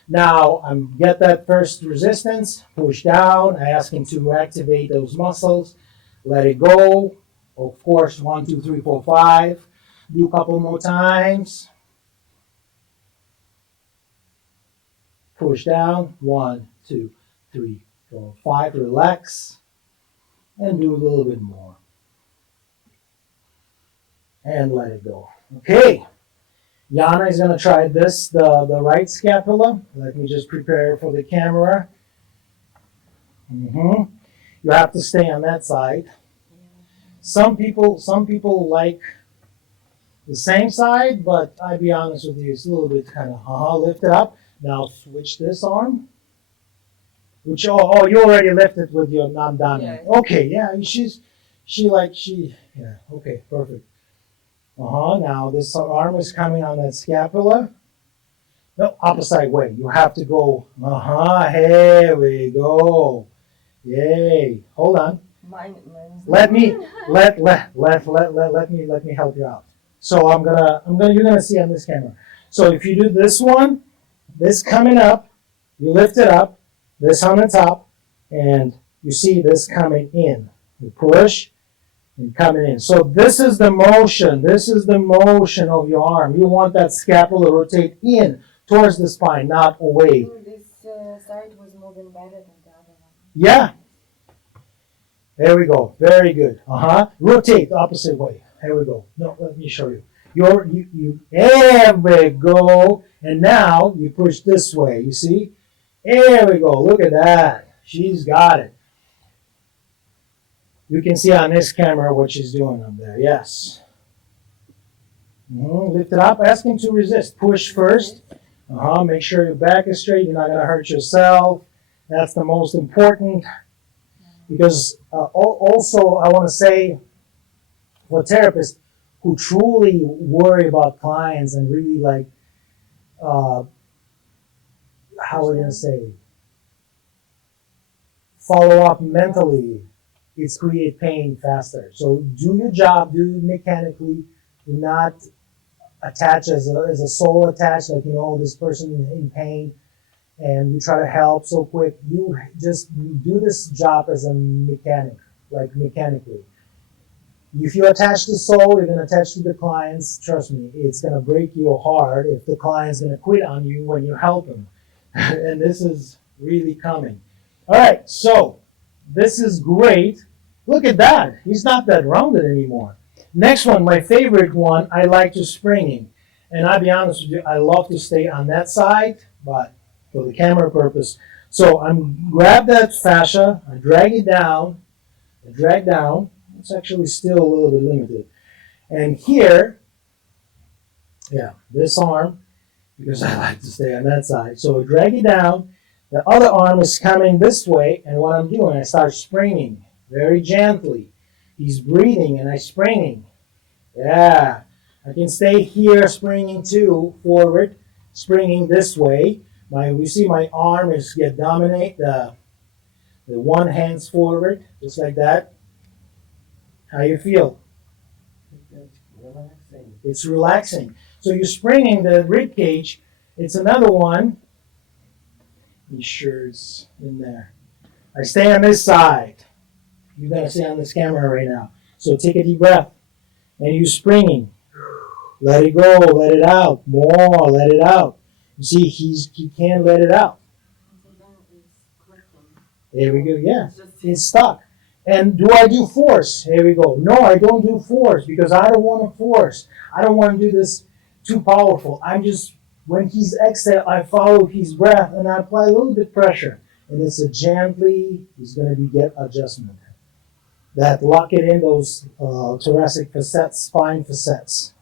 Now, I get that first resistance, push down. I ask him to activate those muscles. Let it go. Of course, 1, 2, 3, 4, 5. Do a couple more times. Push down. 1, 2, 3, 4, 5. Relax. And do a little bit more. And let it go. Okay. Yana is going to try this, the right scapula. Let me just prepare for the camera. You have to stay on that side. Some people like the same side, but I'll be honest with you, it's a little bit kind of lift it up. Now switch this arm. Which you already lifted with your non-dominant. Yeah. Okay, yeah, okay, perfect. Now this arm is coming on that scapula. No, opposite way. You have to go. Here we go. Yay. Hold on. Mine. Let me help you out. So you're gonna see on this camera. So if you do this one, this coming up, you lift it up, this on the top, and you see this coming in. You push and coming in. So this is the motion. This is the motion of your arm. You want that scapula to rotate in towards the spine, not away. This side was moving better than the other one. Yeah. There we go. Very good. Rotate the opposite way. Here we go. No, let me show you. There we go. And now you push this way. You see? There we go. Look at that. She's got it. You can see on this camera what she's doing up there. Yes. Lift it up. Ask him to resist. Push first. Make sure your back is straight. You're not going to hurt yourself. That's the most important. Because also, I want to say, for therapists who truly worry about clients and really like, how are we going to say, follow up mentally, it's create pain faster. So do your job, do it mechanically, do not attach as a soul attached, like, this person in pain. and you try to help so quick. You just do this job as a mechanic, like mechanically. If you attach the soul, you're going to attach to the clients. Trust me, it's going to break your heart if the client's going to quit on you when you help him. And this is really coming. All right, so this is great. Look at that. He's not that rounded anymore. Next one, my favorite one, I like to springing. And I'll be honest with you, I love to stay on that side, but for the camera purpose. So I'm grab that fascia, I drag it down, I drag down. It's actually still a little bit limited. And here, yeah, this arm, because I like to stay on that side. So I drag it down. The other arm is coming this way, and what I'm doing, I start springing very gently. He's breathing, and I'm springing. Yeah. I can stay here springing too, forward, springing this way. You see my arm is dominate the one hand's forward, just like that. How you feel? It's relaxing. It's relaxing. So you're springing the rib cage. It's another one. Be sure it's in there. I stay on this side. You're going to see on this camera right now. So take a deep breath. And you're springing. Let it go. Let it out. More. Let it out. You see, he can't let it out. There we go. Yeah. It's stuck. And do I do force? Here we go. No, I don't do force because I don't want to force. I don't want to do this too powerful. I'm just, when he's exhale, I follow his breath and I apply a little bit pressure. And it's a gently, he's going to get adjustment. That lock it in those thoracic facets, spine facets.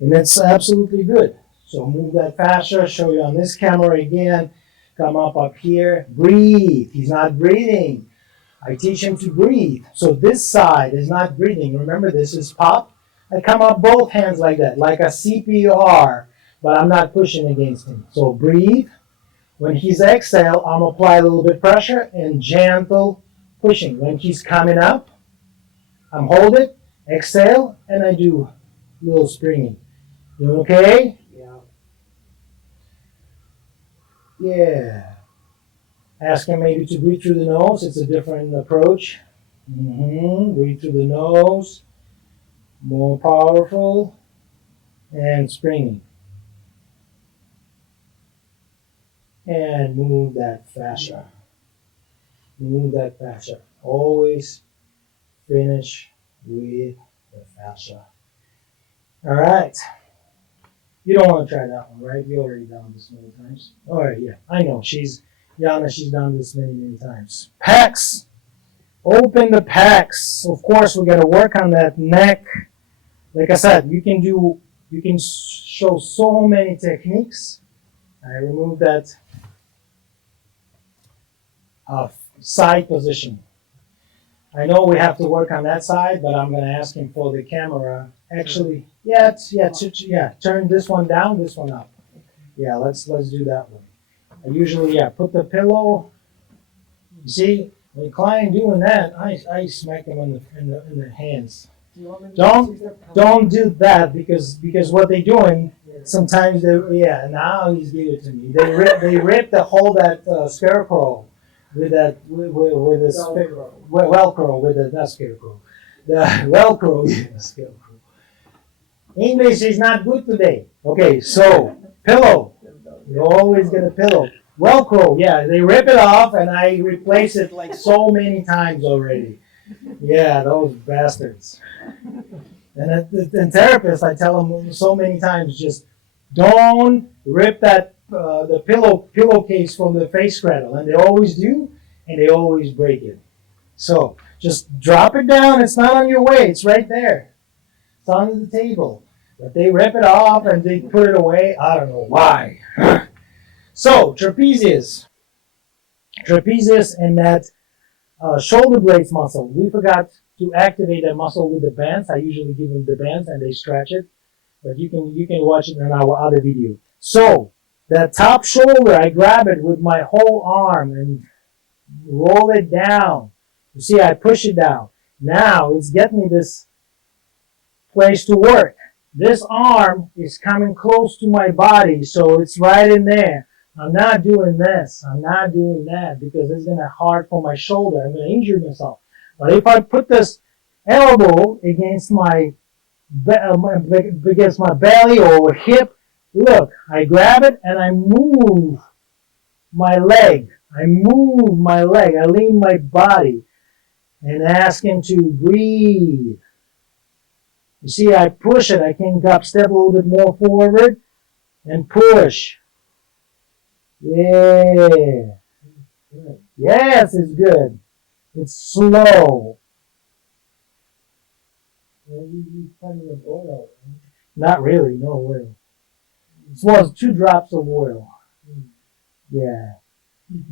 And that's absolutely good. So move that fascia, show you on this camera again. Come up here, breathe. He's not breathing. I teach him to breathe. So this side is not breathing. Remember, this is pop. I come up both hands like that, like a CPR, but I'm not pushing against him. So breathe. When he's exhale, I'm apply a little bit pressure and gentle pushing. When he's coming up, I'm hold it, exhale, and I do a little springing. Doing okay? Yeah. Yeah. Ask him maybe to breathe through the nose. It's a different approach. Breathe through the nose. More powerful. And springing. And move that fascia. Move that fascia. Always finish with the fascia. All right. You don't want to try that one, right? You already done this many times. All right, yeah. I know. She's done this many, many times. Pecs. Open the pecs. Of course, we're going to work on that neck. Like I said, you can show so many techniques. I remove that side position. I know we have to work on that side, but I'm going to ask him for the camera. Actually, turn this one down, this one up. Yeah, let's do that one. I usually, put the pillow. You see, when a client doing that, I smack them in the hands. Don't do that because what they doing, sometimes now he's giving it to me. They rip the whole that scarecrow with this Velcro with the not scarecrow. The Velcro, scarecrow. English is not good today. Okay, so pillow. You always get a pillow. Velcro, they rip it off and I replace it like so many times already. Yeah, those bastards. And therapists, I tell them so many times, just don't rip that the pillowcase from the face cradle, and they always do, and they always break it. So just drop it down. It's not on your way. It's right there. It's on the table. But they rip it off and they put it away. I don't know why. So trapezius and that shoulder blades muscle. We forgot to activate that muscle with the bands. I usually give them the bands and they stretch it. But you can watch it in our other video. So that top shoulder, I grab it with my whole arm and roll it down. You see, I push it down. Now it's getting me this place to work. This arm is coming close to my body, so it's right in there. I'm not doing this. I'm not doing that because it's going to hard for my shoulder. I'm going to injure myself. But if I put this elbow against my belly or hip, look, I grab it and I move my leg. I move my leg. I lean my body and ask him to breathe. You see, I push it. I can step a little bit more forward and push. Yeah. Yes, it's good. It's slow. Maybe plenty of oil. Not really, no oil. It was 2 drops of oil. Yeah.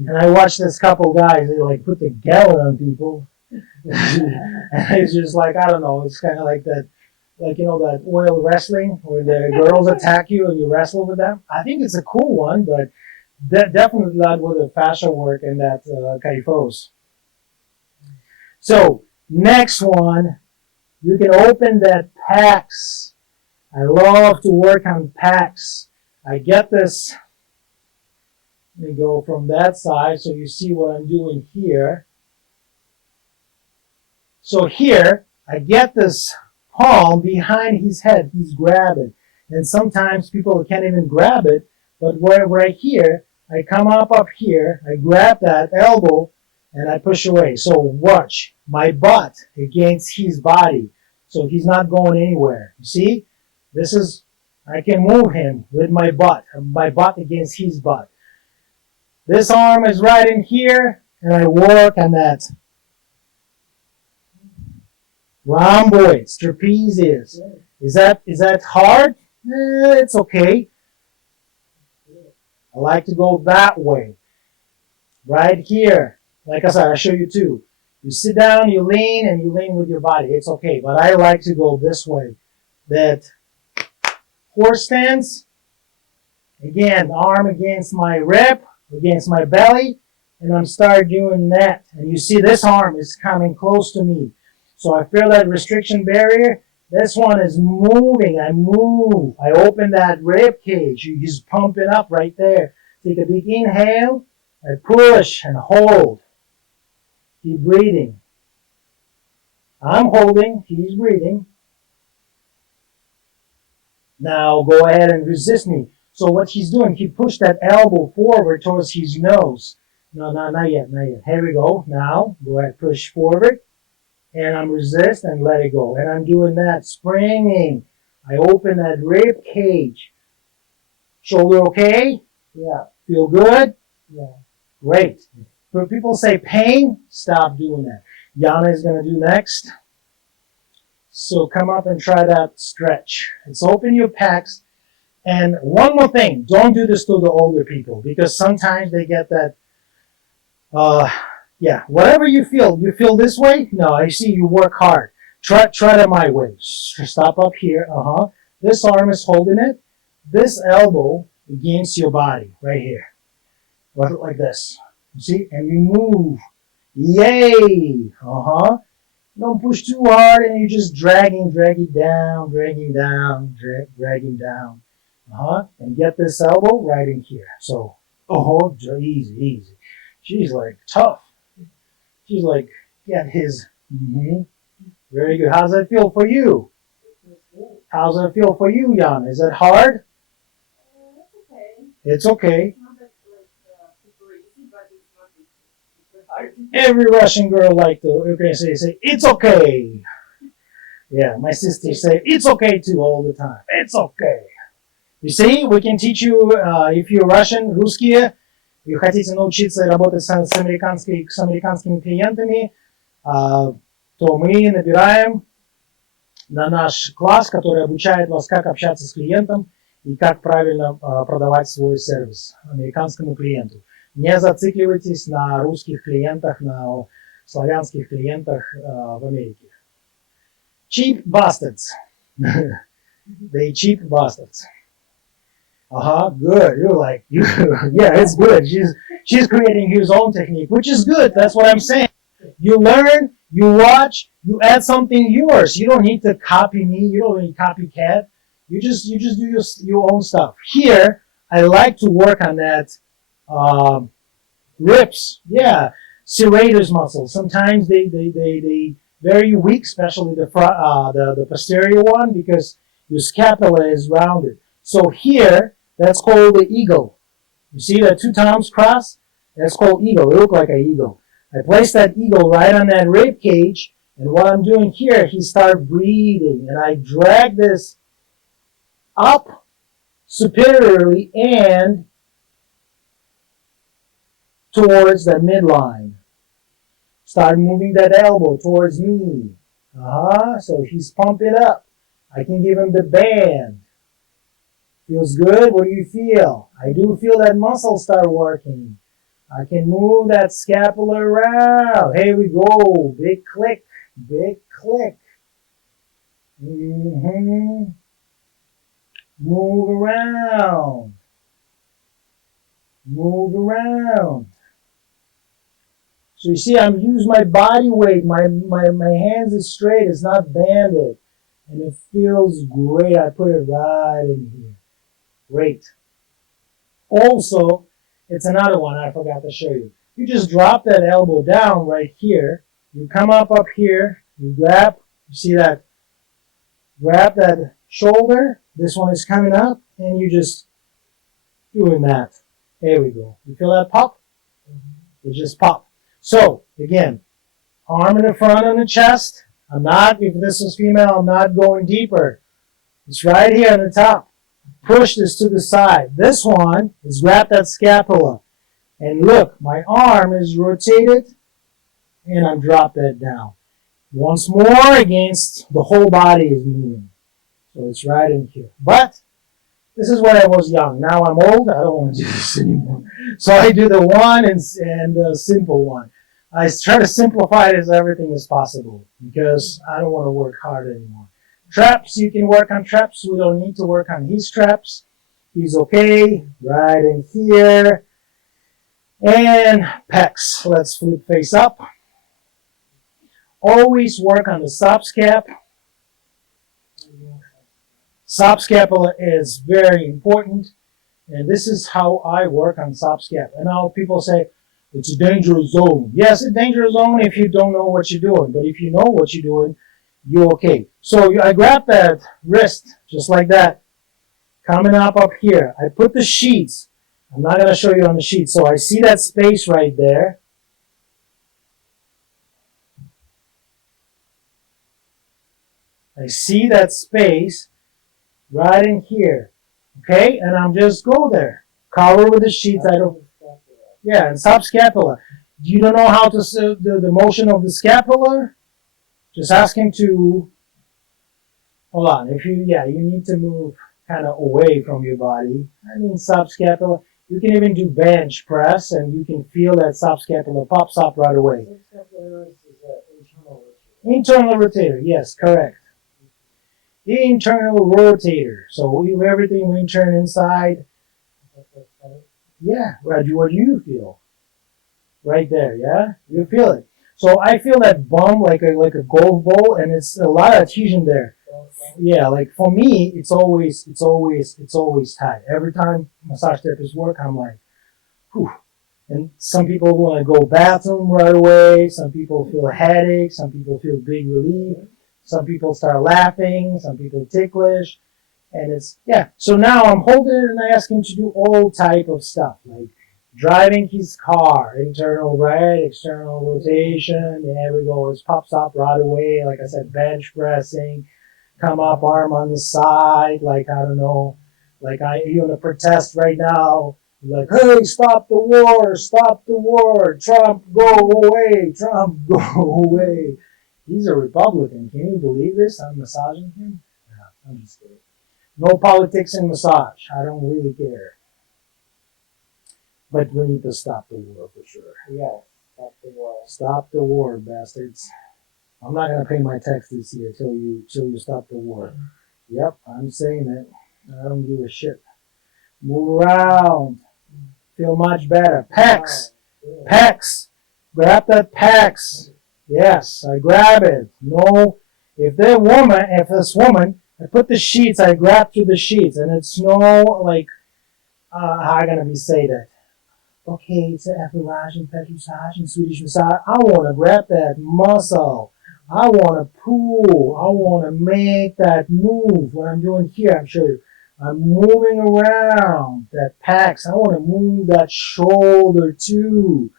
And I watched this couple guys, they like put the gallon on people. And it's just like, I don't know, it's kind of like that, like, you know, that oil wrestling where the girls attack you and you wrestle with them. I think it's a cool one, but definitely not with the fascial work and that Kyphosis. So, next one, you can open that pecs. I love to work on pecs. I get this. Let me go from that side so you see what I'm doing here. So here, I get this palm behind his head. He's grabbing. And sometimes people can't even grab it, but right here, I come up here, I grab that elbow, and I push away. So watch, my butt against his body. So he's not going anywhere. You see? This is, I can move him with my butt against his butt. This arm is right in here, and I work on that. Rhomboids, trapezius. Is that hard? It's okay. I like to go that way. Right here. Like I said, I'll show you too. You sit down, you lean, and you lean with your body. It's okay. But I like to go this way. That horse stance. Again, arm against my rib, against my belly, and I'm start doing that. And you see this arm is coming close to me. So I feel that restriction barrier. This one is moving. I move. I open that rib cage. He's pumping up right there. Take a big inhale. I push and hold. Keep breathing. I'm holding. He's breathing. Now go ahead and resist me. So what he's doing, he pushed that elbow forward towards his nose. No, not yet, not yet. Here we go. Now, go ahead, push forward. And I'm resist and let it go. And I'm doing that, springing. I open that rib cage. Shoulder okay? Yeah. Feel good? Yeah. Great. When people say pain, stop doing that. Yana is going to do next. So come up and try that stretch. Let's open your pecs. And one more thing, don't do this to the older people because sometimes they get that, whatever you feel this way? No, I see you work hard. Try it my way. Stop up here, This arm is holding it. This elbow against your body, right here. Like this. You see? And you move. Yay! Don't push too hard and you're just dragging down. And get this elbow right in here. So, easy. She's like tough. She's like, get his. Very good. How's that feel for you? How's that feel for you, Yana? Is it hard? It's okay. It's not that super easy, but it's not super hard. Every Russian girl like to say, it's okay. Yeah, my sisters say, it's okay too all the time. It's okay. You see, we can teach you, if you're Russian, русские, и хотите научиться работать с американскими клиентами, то мы набираем на наш класс, который обучает вас, как общаться с клиентом и как правильно продавать свой сервис американскому клиенту. Не зацикливайтесь на русских клиентах, на славянских клиентах в Америке. Cheap bastards. They cheap bastards. Good. You're like, yeah, it's good. She's creating his own technique, which is good. That's what I'm saying. You learn, you watch, you add something yours. You don't need to copy me. You don't need copycat. You just do your own stuff. Here, I like to work on that Ribs, yeah. Serratus muscles. Sometimes they very weak, especially the posterior one, because your scapula is rounded. So here, that's called the eagle. You see that 2 times cross? That's called eagle. It looked like an eagle. I place that eagle right on that rib cage, and what I'm doing here, he starts breathing, and I drag this up superiorly and towards the midline. Start moving that elbow towards me. So he's pumping up. I can give him the band. Feels good? What do you feel? I do feel that muscle start working. I can move that scapula around. Here we go. Big click. Big click. Move around. Move around. So you see, I'm using my body weight. My hands is straight. It's not banded. And it feels great. I put it right in here. Great. Also, it's another one I forgot to show you. You just drop that elbow down right here. You come up here. You grab. You see that? Grab that shoulder. This one is coming up. And you just doing that. There we go. You feel that pop? It just pop. So, again, arm in the front on the chest. I'm not, if this is female, I'm not going deeper. It's right here on the top. Push this to the side. This one is grab that scapula. And look, my arm is rotated, and I'm drop that down. Once more against the whole body is moving. So it's right in here. But this is when I was young. Now I'm old. I don't want to do this anymore. So I do the one and the simple one. I try to simplify it as everything is possible because I don't want to work hard anymore. Traps, you can work on traps. We don't need to work on his traps. He's okay. Right in here. And pecs. Let's flip face up. Always work on the subscap. Subscapular is very important. And this is how I work on subscap. And now people say, it's a dangerous zone. Yes, it's a dangerous zone if you don't know what you're doing. But if you know what you're doing, you're okay. So I grab that wrist, just like that, coming up here. I put the sheets. I'm not going to show you on the sheet. So I see that space right there. I see that space right in here. Okay? And I'm just go there. Cover with the sheets. I don't. Yeah, and subscapular. You don't know how to the motion of the scapular? Just ask him to. Hold on. If you need to move kind of away from your body. I mean subscapular. You can even do bench press, and you can feel that subscapular pops up right away. Subscapular is internal rotator. Internal rotator. Yes, correct. Internal rotator. So everything we turn inside. Yeah, what do you feel? Right there, yeah? You feel it. So I feel that bum like a golf ball, and it's a lot of adhesion there. Yeah, like for me, it's always tight. Every time massage therapists work, I'm like, whew. And some people want to go bathroom right away. Some people feel a headache. Some people feel big relief. Some people start laughing. Some people ticklish. And it's, yeah. So now I'm holding it and I ask him to do all type of stuff, like driving his car, internal right, external rotation. There we go. It pops up right away. Like I said, bench pressing, come up, arm on the side. Like, I don't know, like you're in a protest right now. Like, hey, stop the war, Trump, go away, Trump, go away. He's a Republican. Can you believe this? I'm massaging him? Yeah, I'm just kidding. No politics in massage. I don't really care. But we need to stop the war for sure. Yes, stop the war. Stop the war, bastards. I'm not going to pay my taxes here till you stop the war. Yep, I'm saying it. I don't give a shit. Move around. Feel much better. Pecs. Pecs. Grab that pecs. Yes, I grab it. No, if this woman, I put the sheets, I grab to the sheets, and it's no, like, how am I going to say that? okay, it's an Appalachian massage and Swedish massage. I want to grab that muscle. I want to pull. I want to make that move. What I'm doing here, I'm showing you. I'm moving around that pecs. I want to move that shoulder too.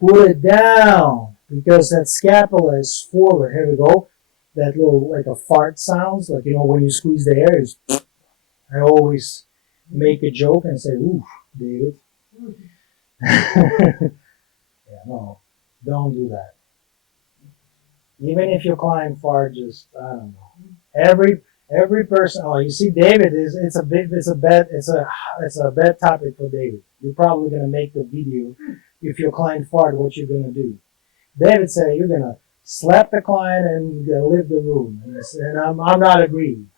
Put it down because that scapula is forward. Here we go. That little like a fart sounds, like when you squeeze the air. Is I always make a joke and say, "Oof, David." Yeah, no, don't do that. Even if your client fart, just I don't know. Every person. Oh, you see, David it's a bad topic for David. You're probably gonna make the video. If your client fart, what you're gonna do? David said you're gonna slap the client and you're gonna leave the room, and I'm not agreeing.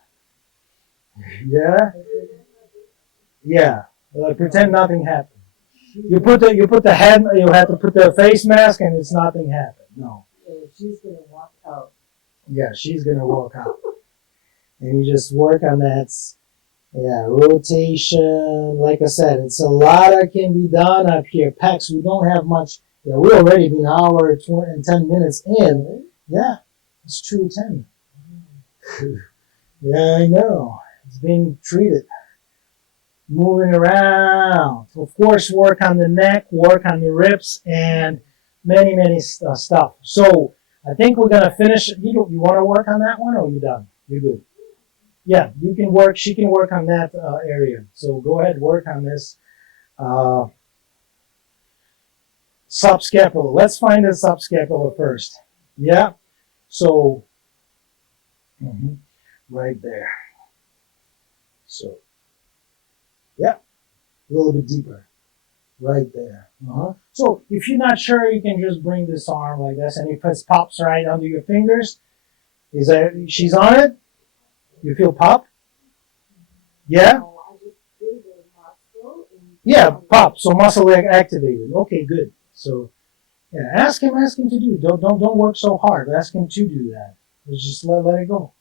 Yeah, yeah. Pretend nothing happened. You put the head. You have to put the face mask, and it's nothing happened. No. She's gonna walk out. Yeah, she's gonna walk out, and you just work on that. Yeah, rotation. Like I said, it's a lot that can be done up here. Pecs, we don't have much. Yeah, we already been an hour and 10 minutes in. Yeah, it's 2:10. Yeah, I know. It's being treated. Moving around. Of course, work on the neck, work on the ribs, and many stuff. So I think we're gonna finish. You want to work on that one, or are you done? You're good. Yeah, you can work. She can work on that area. So go ahead, work on this. Subscapular. Let's find the subscapular first. Yeah. So right there. So yeah, a little bit deeper. Right there. So if you're not sure, you can just bring this arm like this, and if it pops right under your fingers, she's on it? You feel pop? Yeah? Yeah, pop. So muscle activated. Okay, good. So yeah, ask him to do. Don't work so hard. Ask him to do that. Just let it go.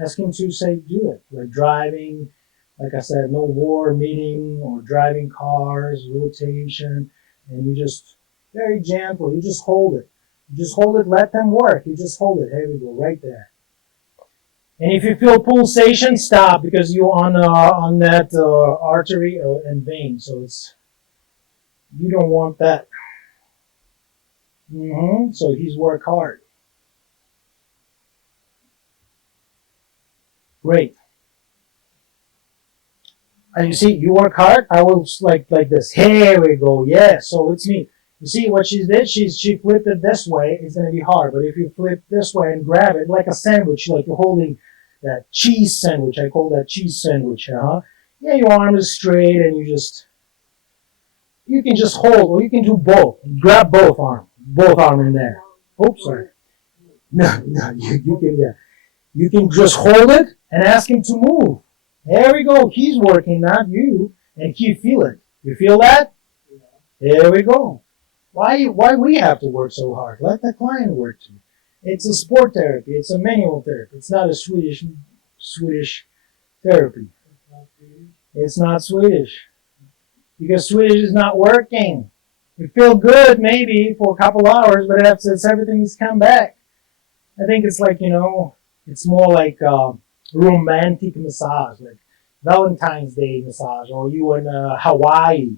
Ask him to say do it. Like driving, like I said, no war meeting or driving cars, rotation, and you just very gentle. You just hold it. You just hold it. Let them work. You just hold it. Here we go, right there. And if you feel pulsation, stop because you're on that artery and vein. So you don't want that. So he's work hard. Great. And you see, you work hard. I will like this. Here we go. Yeah. So it's me. You see what she did? She flipped it this way. It's gonna be hard. But if you flip this way and grab it like a sandwich, like you're holding that cheese sandwich. I call that cheese sandwich. Yeah, your arm is straight, and you can just hold, or you can do both. Grab both arm in there. Oops, sorry. No, you can. Yeah, you can just hold it and ask him to move. There we go. He's working, not you, and he feel it. You feel that? There we go. Why we have to work so hard? Let the client work too. It's a sport therapy. It's a manual therapy. It's not a Swedish therapy. It's not Swedish. Because Swedish is not working. You feel good maybe for a couple hours, but after everything's come back. I think it's like, it's more like romantic massage, like Valentine's Day massage, or you in Hawaii.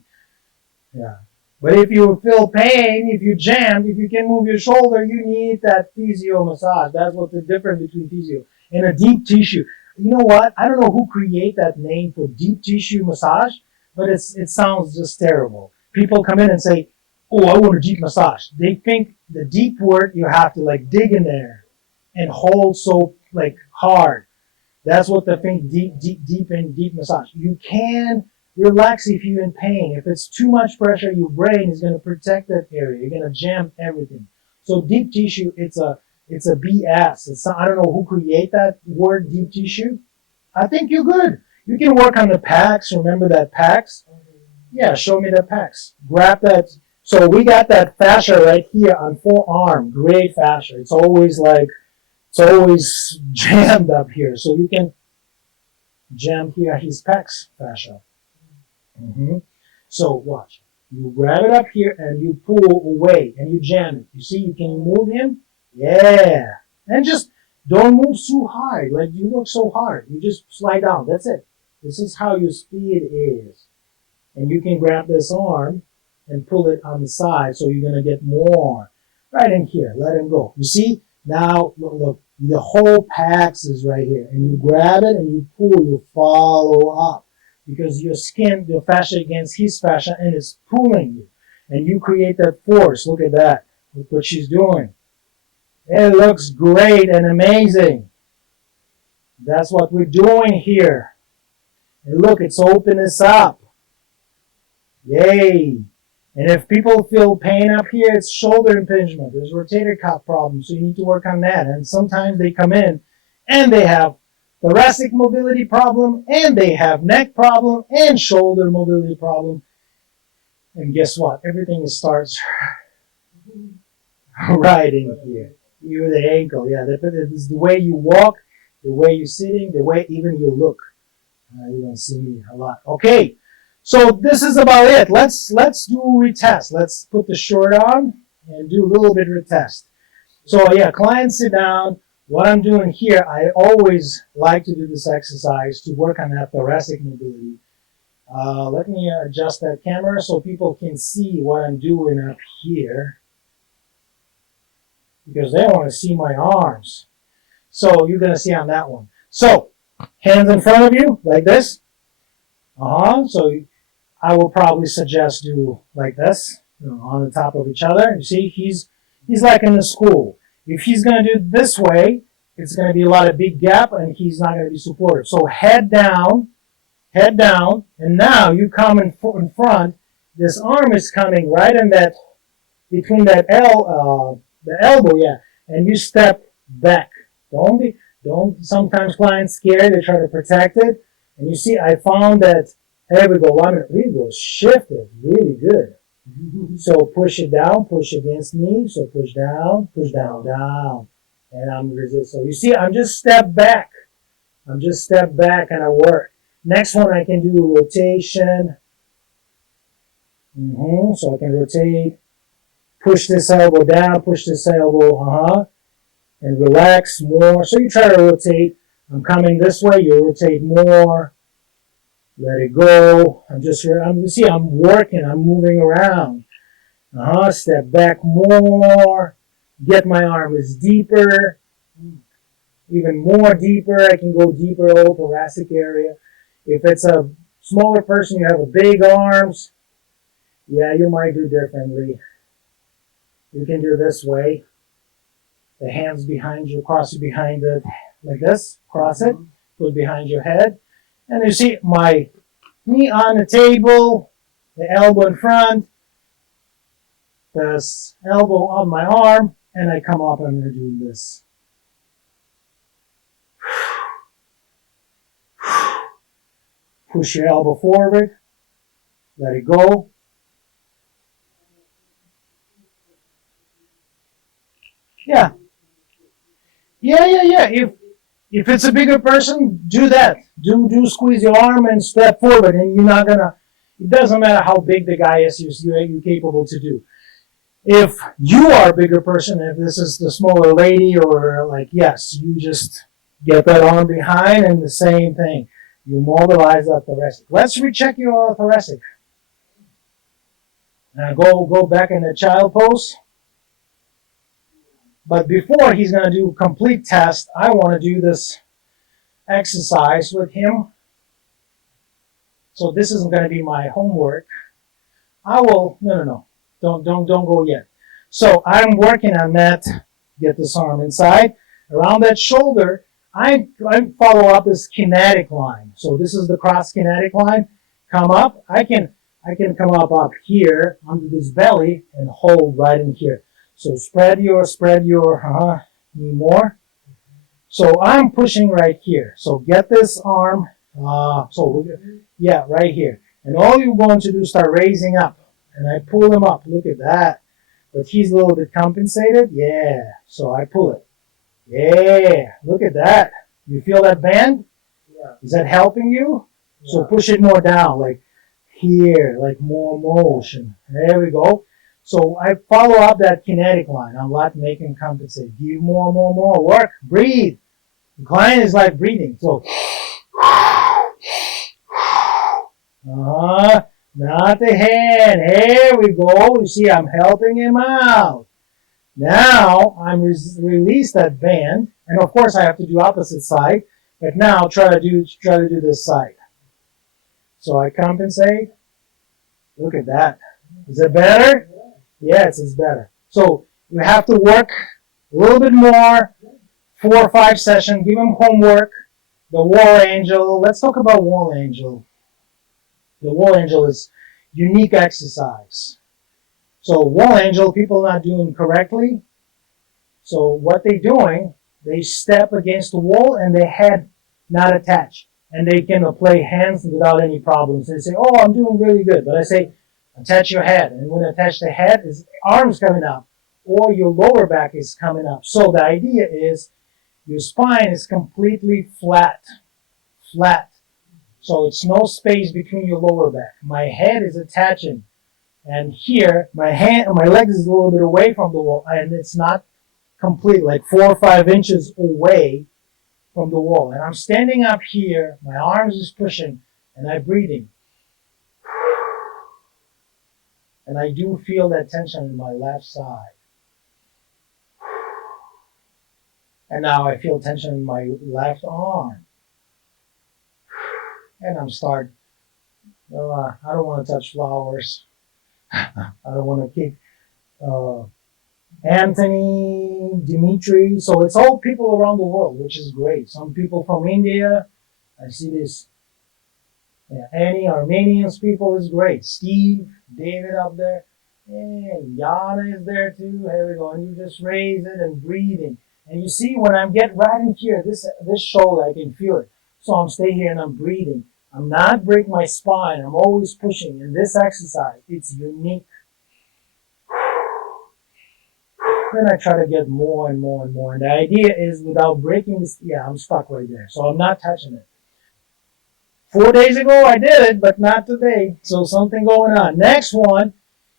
Yeah. But if you feel pain, if you jam, if you can move your shoulder, you need that physio massage. That's what the difference between physio and a deep tissue. You know what? I don't know who created that name for deep tissue massage, but it sounds just terrible. People come in and say, "Oh, I want a deep massage." They think the deep word you have to like dig in there and hold so like hard. That's what they think deep massage. You can relax if you're in pain. If it's too much pressure, your brain is going to protect that area. You're going to jam everything. So deep tissue, it's a BS. I don't know who created that word, deep tissue. I think you're good. You can work on the pecs. Remember that pecs? Yeah, show me the pecs. Grab that. So we got that fascia right here on forearm. Great fascia. It's always jammed up here. So you can jam here his pecs fascia. So watch. You grab it up here and you pull away and you jam it. You see, you can move him. Yeah. And just don't move too hard. Like you work so hard. You just slide down. That's it. This is how your speed is. And you can grab this arm and pull it on the side so you're going to get more. Right in here. Let him go. You see? Now, look. The whole pax is right here. And you grab it and you pull. You follow up. Because your skin, your fascia against his fascia, and it's pulling you. And you create that force. Look at that. Look what she's doing. It looks great and amazing. That's what we're doing here. And look, it's opening us up. Yay. And if people feel pain up here, it's shoulder impingement. There's rotator cuff problems, so you need to work on that. And sometimes they come in and they have thoracic mobility problem, and they have neck problem and shoulder mobility problem. And guess what? Everything starts right in here. You're the ankle, yeah. It's the way you walk, the way you're sitting, the way even you look. You don't see me a lot. Okay, so this is about it. Let's do retest. Let's put the short on and do a little bit of retest. So yeah, clients sit down. What I'm doing here, I always like to do this exercise to work on that thoracic mobility. Let me adjust that camera so people can see what I'm doing up here, because they want to see my arms. So you're going to see on that one. So hands in front of you like this. So I will probably suggest do like this, on the top of each other. You see, he's like in the school. If he's going to do it this way, it's going to be a lot of big gap and he's not going to be supported. So head down, and now you come in front. This arm is coming right in that, between that the elbow, yeah, and you step back. Don't, sometimes clients scared, they try to protect it. And you see, I found that, there we go, we go shifted, really good. So push it down, push against me, so push down, down. And I'm resist. So you see, I'm just step back. And I work. Next one, I can do rotation. So I can rotate. Push this elbow down, push this elbow, and relax more. So you try to rotate. I'm coming this way, you rotate more. Let it go. I'm working, I'm moving around. Step back more. Get my arm is deeper. Even more deeper. I can go deeper, whole thoracic area. If it's a smaller person, you have a big arms. Yeah, you might do differently. You can do this way. The hands behind you, cross it behind it, like this. Cross it, put behind your head. And you see my knee on the table, the elbow in front, this elbow on my arm, and I come up and I do this. Push your elbow forward, let it go. Yeah. If it's a bigger person, do that. Do squeeze your arm and step forward, and you're not gonna. It doesn't matter how big the guy is, you're capable to do. If you are a bigger person, if this is the smaller lady, or like, yes, you just get that arm behind, and the same thing. You mobilize that thoracic. Let's recheck your thoracic. Now go back in the child pose. But before he's going to do a complete test, I want to do this exercise with him. So this isn't going to be my homework. No, don't go yet. So I'm working on that. Get this arm inside. Around that shoulder, I follow up this kinetic line. So this is the cross kinetic line. Come up. I can come up here under this belly and hold right in here. So spread your, need more. So I'm pushing right here. So get this arm, right here. And all you're going to do is start raising up. And I pull him up, look at that. But he's a little bit compensated, yeah. So I pull it. Yeah, look at that. You feel that bend? Yeah. Is that helping you? Yeah. So push it more down, like here, like more motion. There we go. So I follow up that kinetic line. I'm not making compensate. Give more, more, more. Work. Breathe. The client is like breathing. So, not the hand. Here we go. You see, I'm helping him out. Now I'm release that band, and of course I have to do opposite side. But now try to do this side. So I compensate. Look at that. Is it better? Yes, it's better. So you have to work a little bit more, 4 or 5 sessions. Give them homework. The wall angel. Let's talk about wall angel. The wall angel is unique exercise. So wall angel, people not doing correctly. So what they doing, they step against the wall and their head not attached. And they can play hands without any problems. They say, oh, I'm doing really good. But I say, attach your head. And when you attach the head, his arms coming up. Or your lower back is coming up. So the idea is your spine is completely flat. Flat. So it's no space between your lower back. My head is attaching. And here, my legs is a little bit away from the wall. And it's not complete, like 4 or 5 inches away from the wall. And I'm standing up here, my arms is pushing, and I'm breathing. And I do feel that tension in my left side. And now I feel tension in my left arm. And I'm starting, I don't want to touch flowers. I don't want to kick Anthony, Dimitri. So it's all people around the world, which is great. Some people from India. I see this. Yeah, Annie, Armenians people is great. Steve, David up there. And Yana is there too. Here we go. And you just raise it and breathing. And you see when I'm get right in here, this shoulder, I can feel it. So I'm staying here and I'm breathing. I'm not breaking my spine. I'm always pushing. And this exercise, it's unique. Then I try to get more and more and more. And the idea is without breaking this, yeah, I'm stuck right there. So I'm not touching it. 4 days ago I did it, but not today. So something going on. Next one,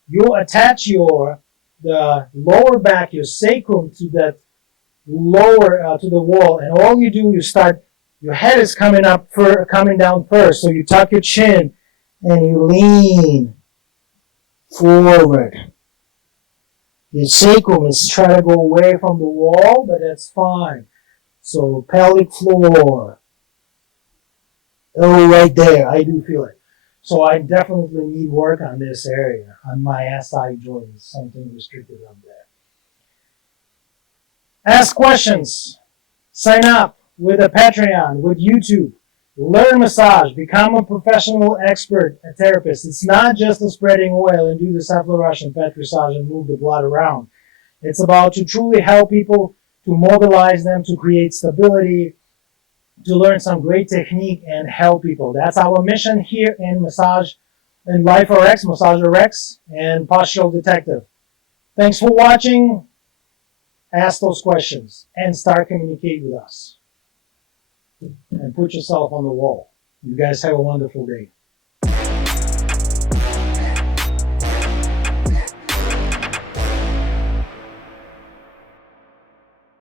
you attach the lower back, your sacrum to that lower, to the wall. And all you do, you start, your head is coming down first. So you tuck your chin and you lean forward. Your sacrum is trying to go away from the wall, but that's fine. So pelvic floor. Oh, right there. I do feel it. So I definitely need work on this area, on my SI joint. Something restricted up there. Ask questions. Sign up with a Patreon, with YouTube. Learn massage. Become a professional expert, a therapist. It's not just a spreading oil and do the Scapular and pet massage and move the blood around. It's about to truly help people, to mobilize them, to create stability, to learn some great technique and help people. That's our mission here in Massage, in Life RX, Massage RX, and Postural Detective. Thanks for watching. Ask those questions and start communicating with us. And put yourself on the wall. You guys have a wonderful day.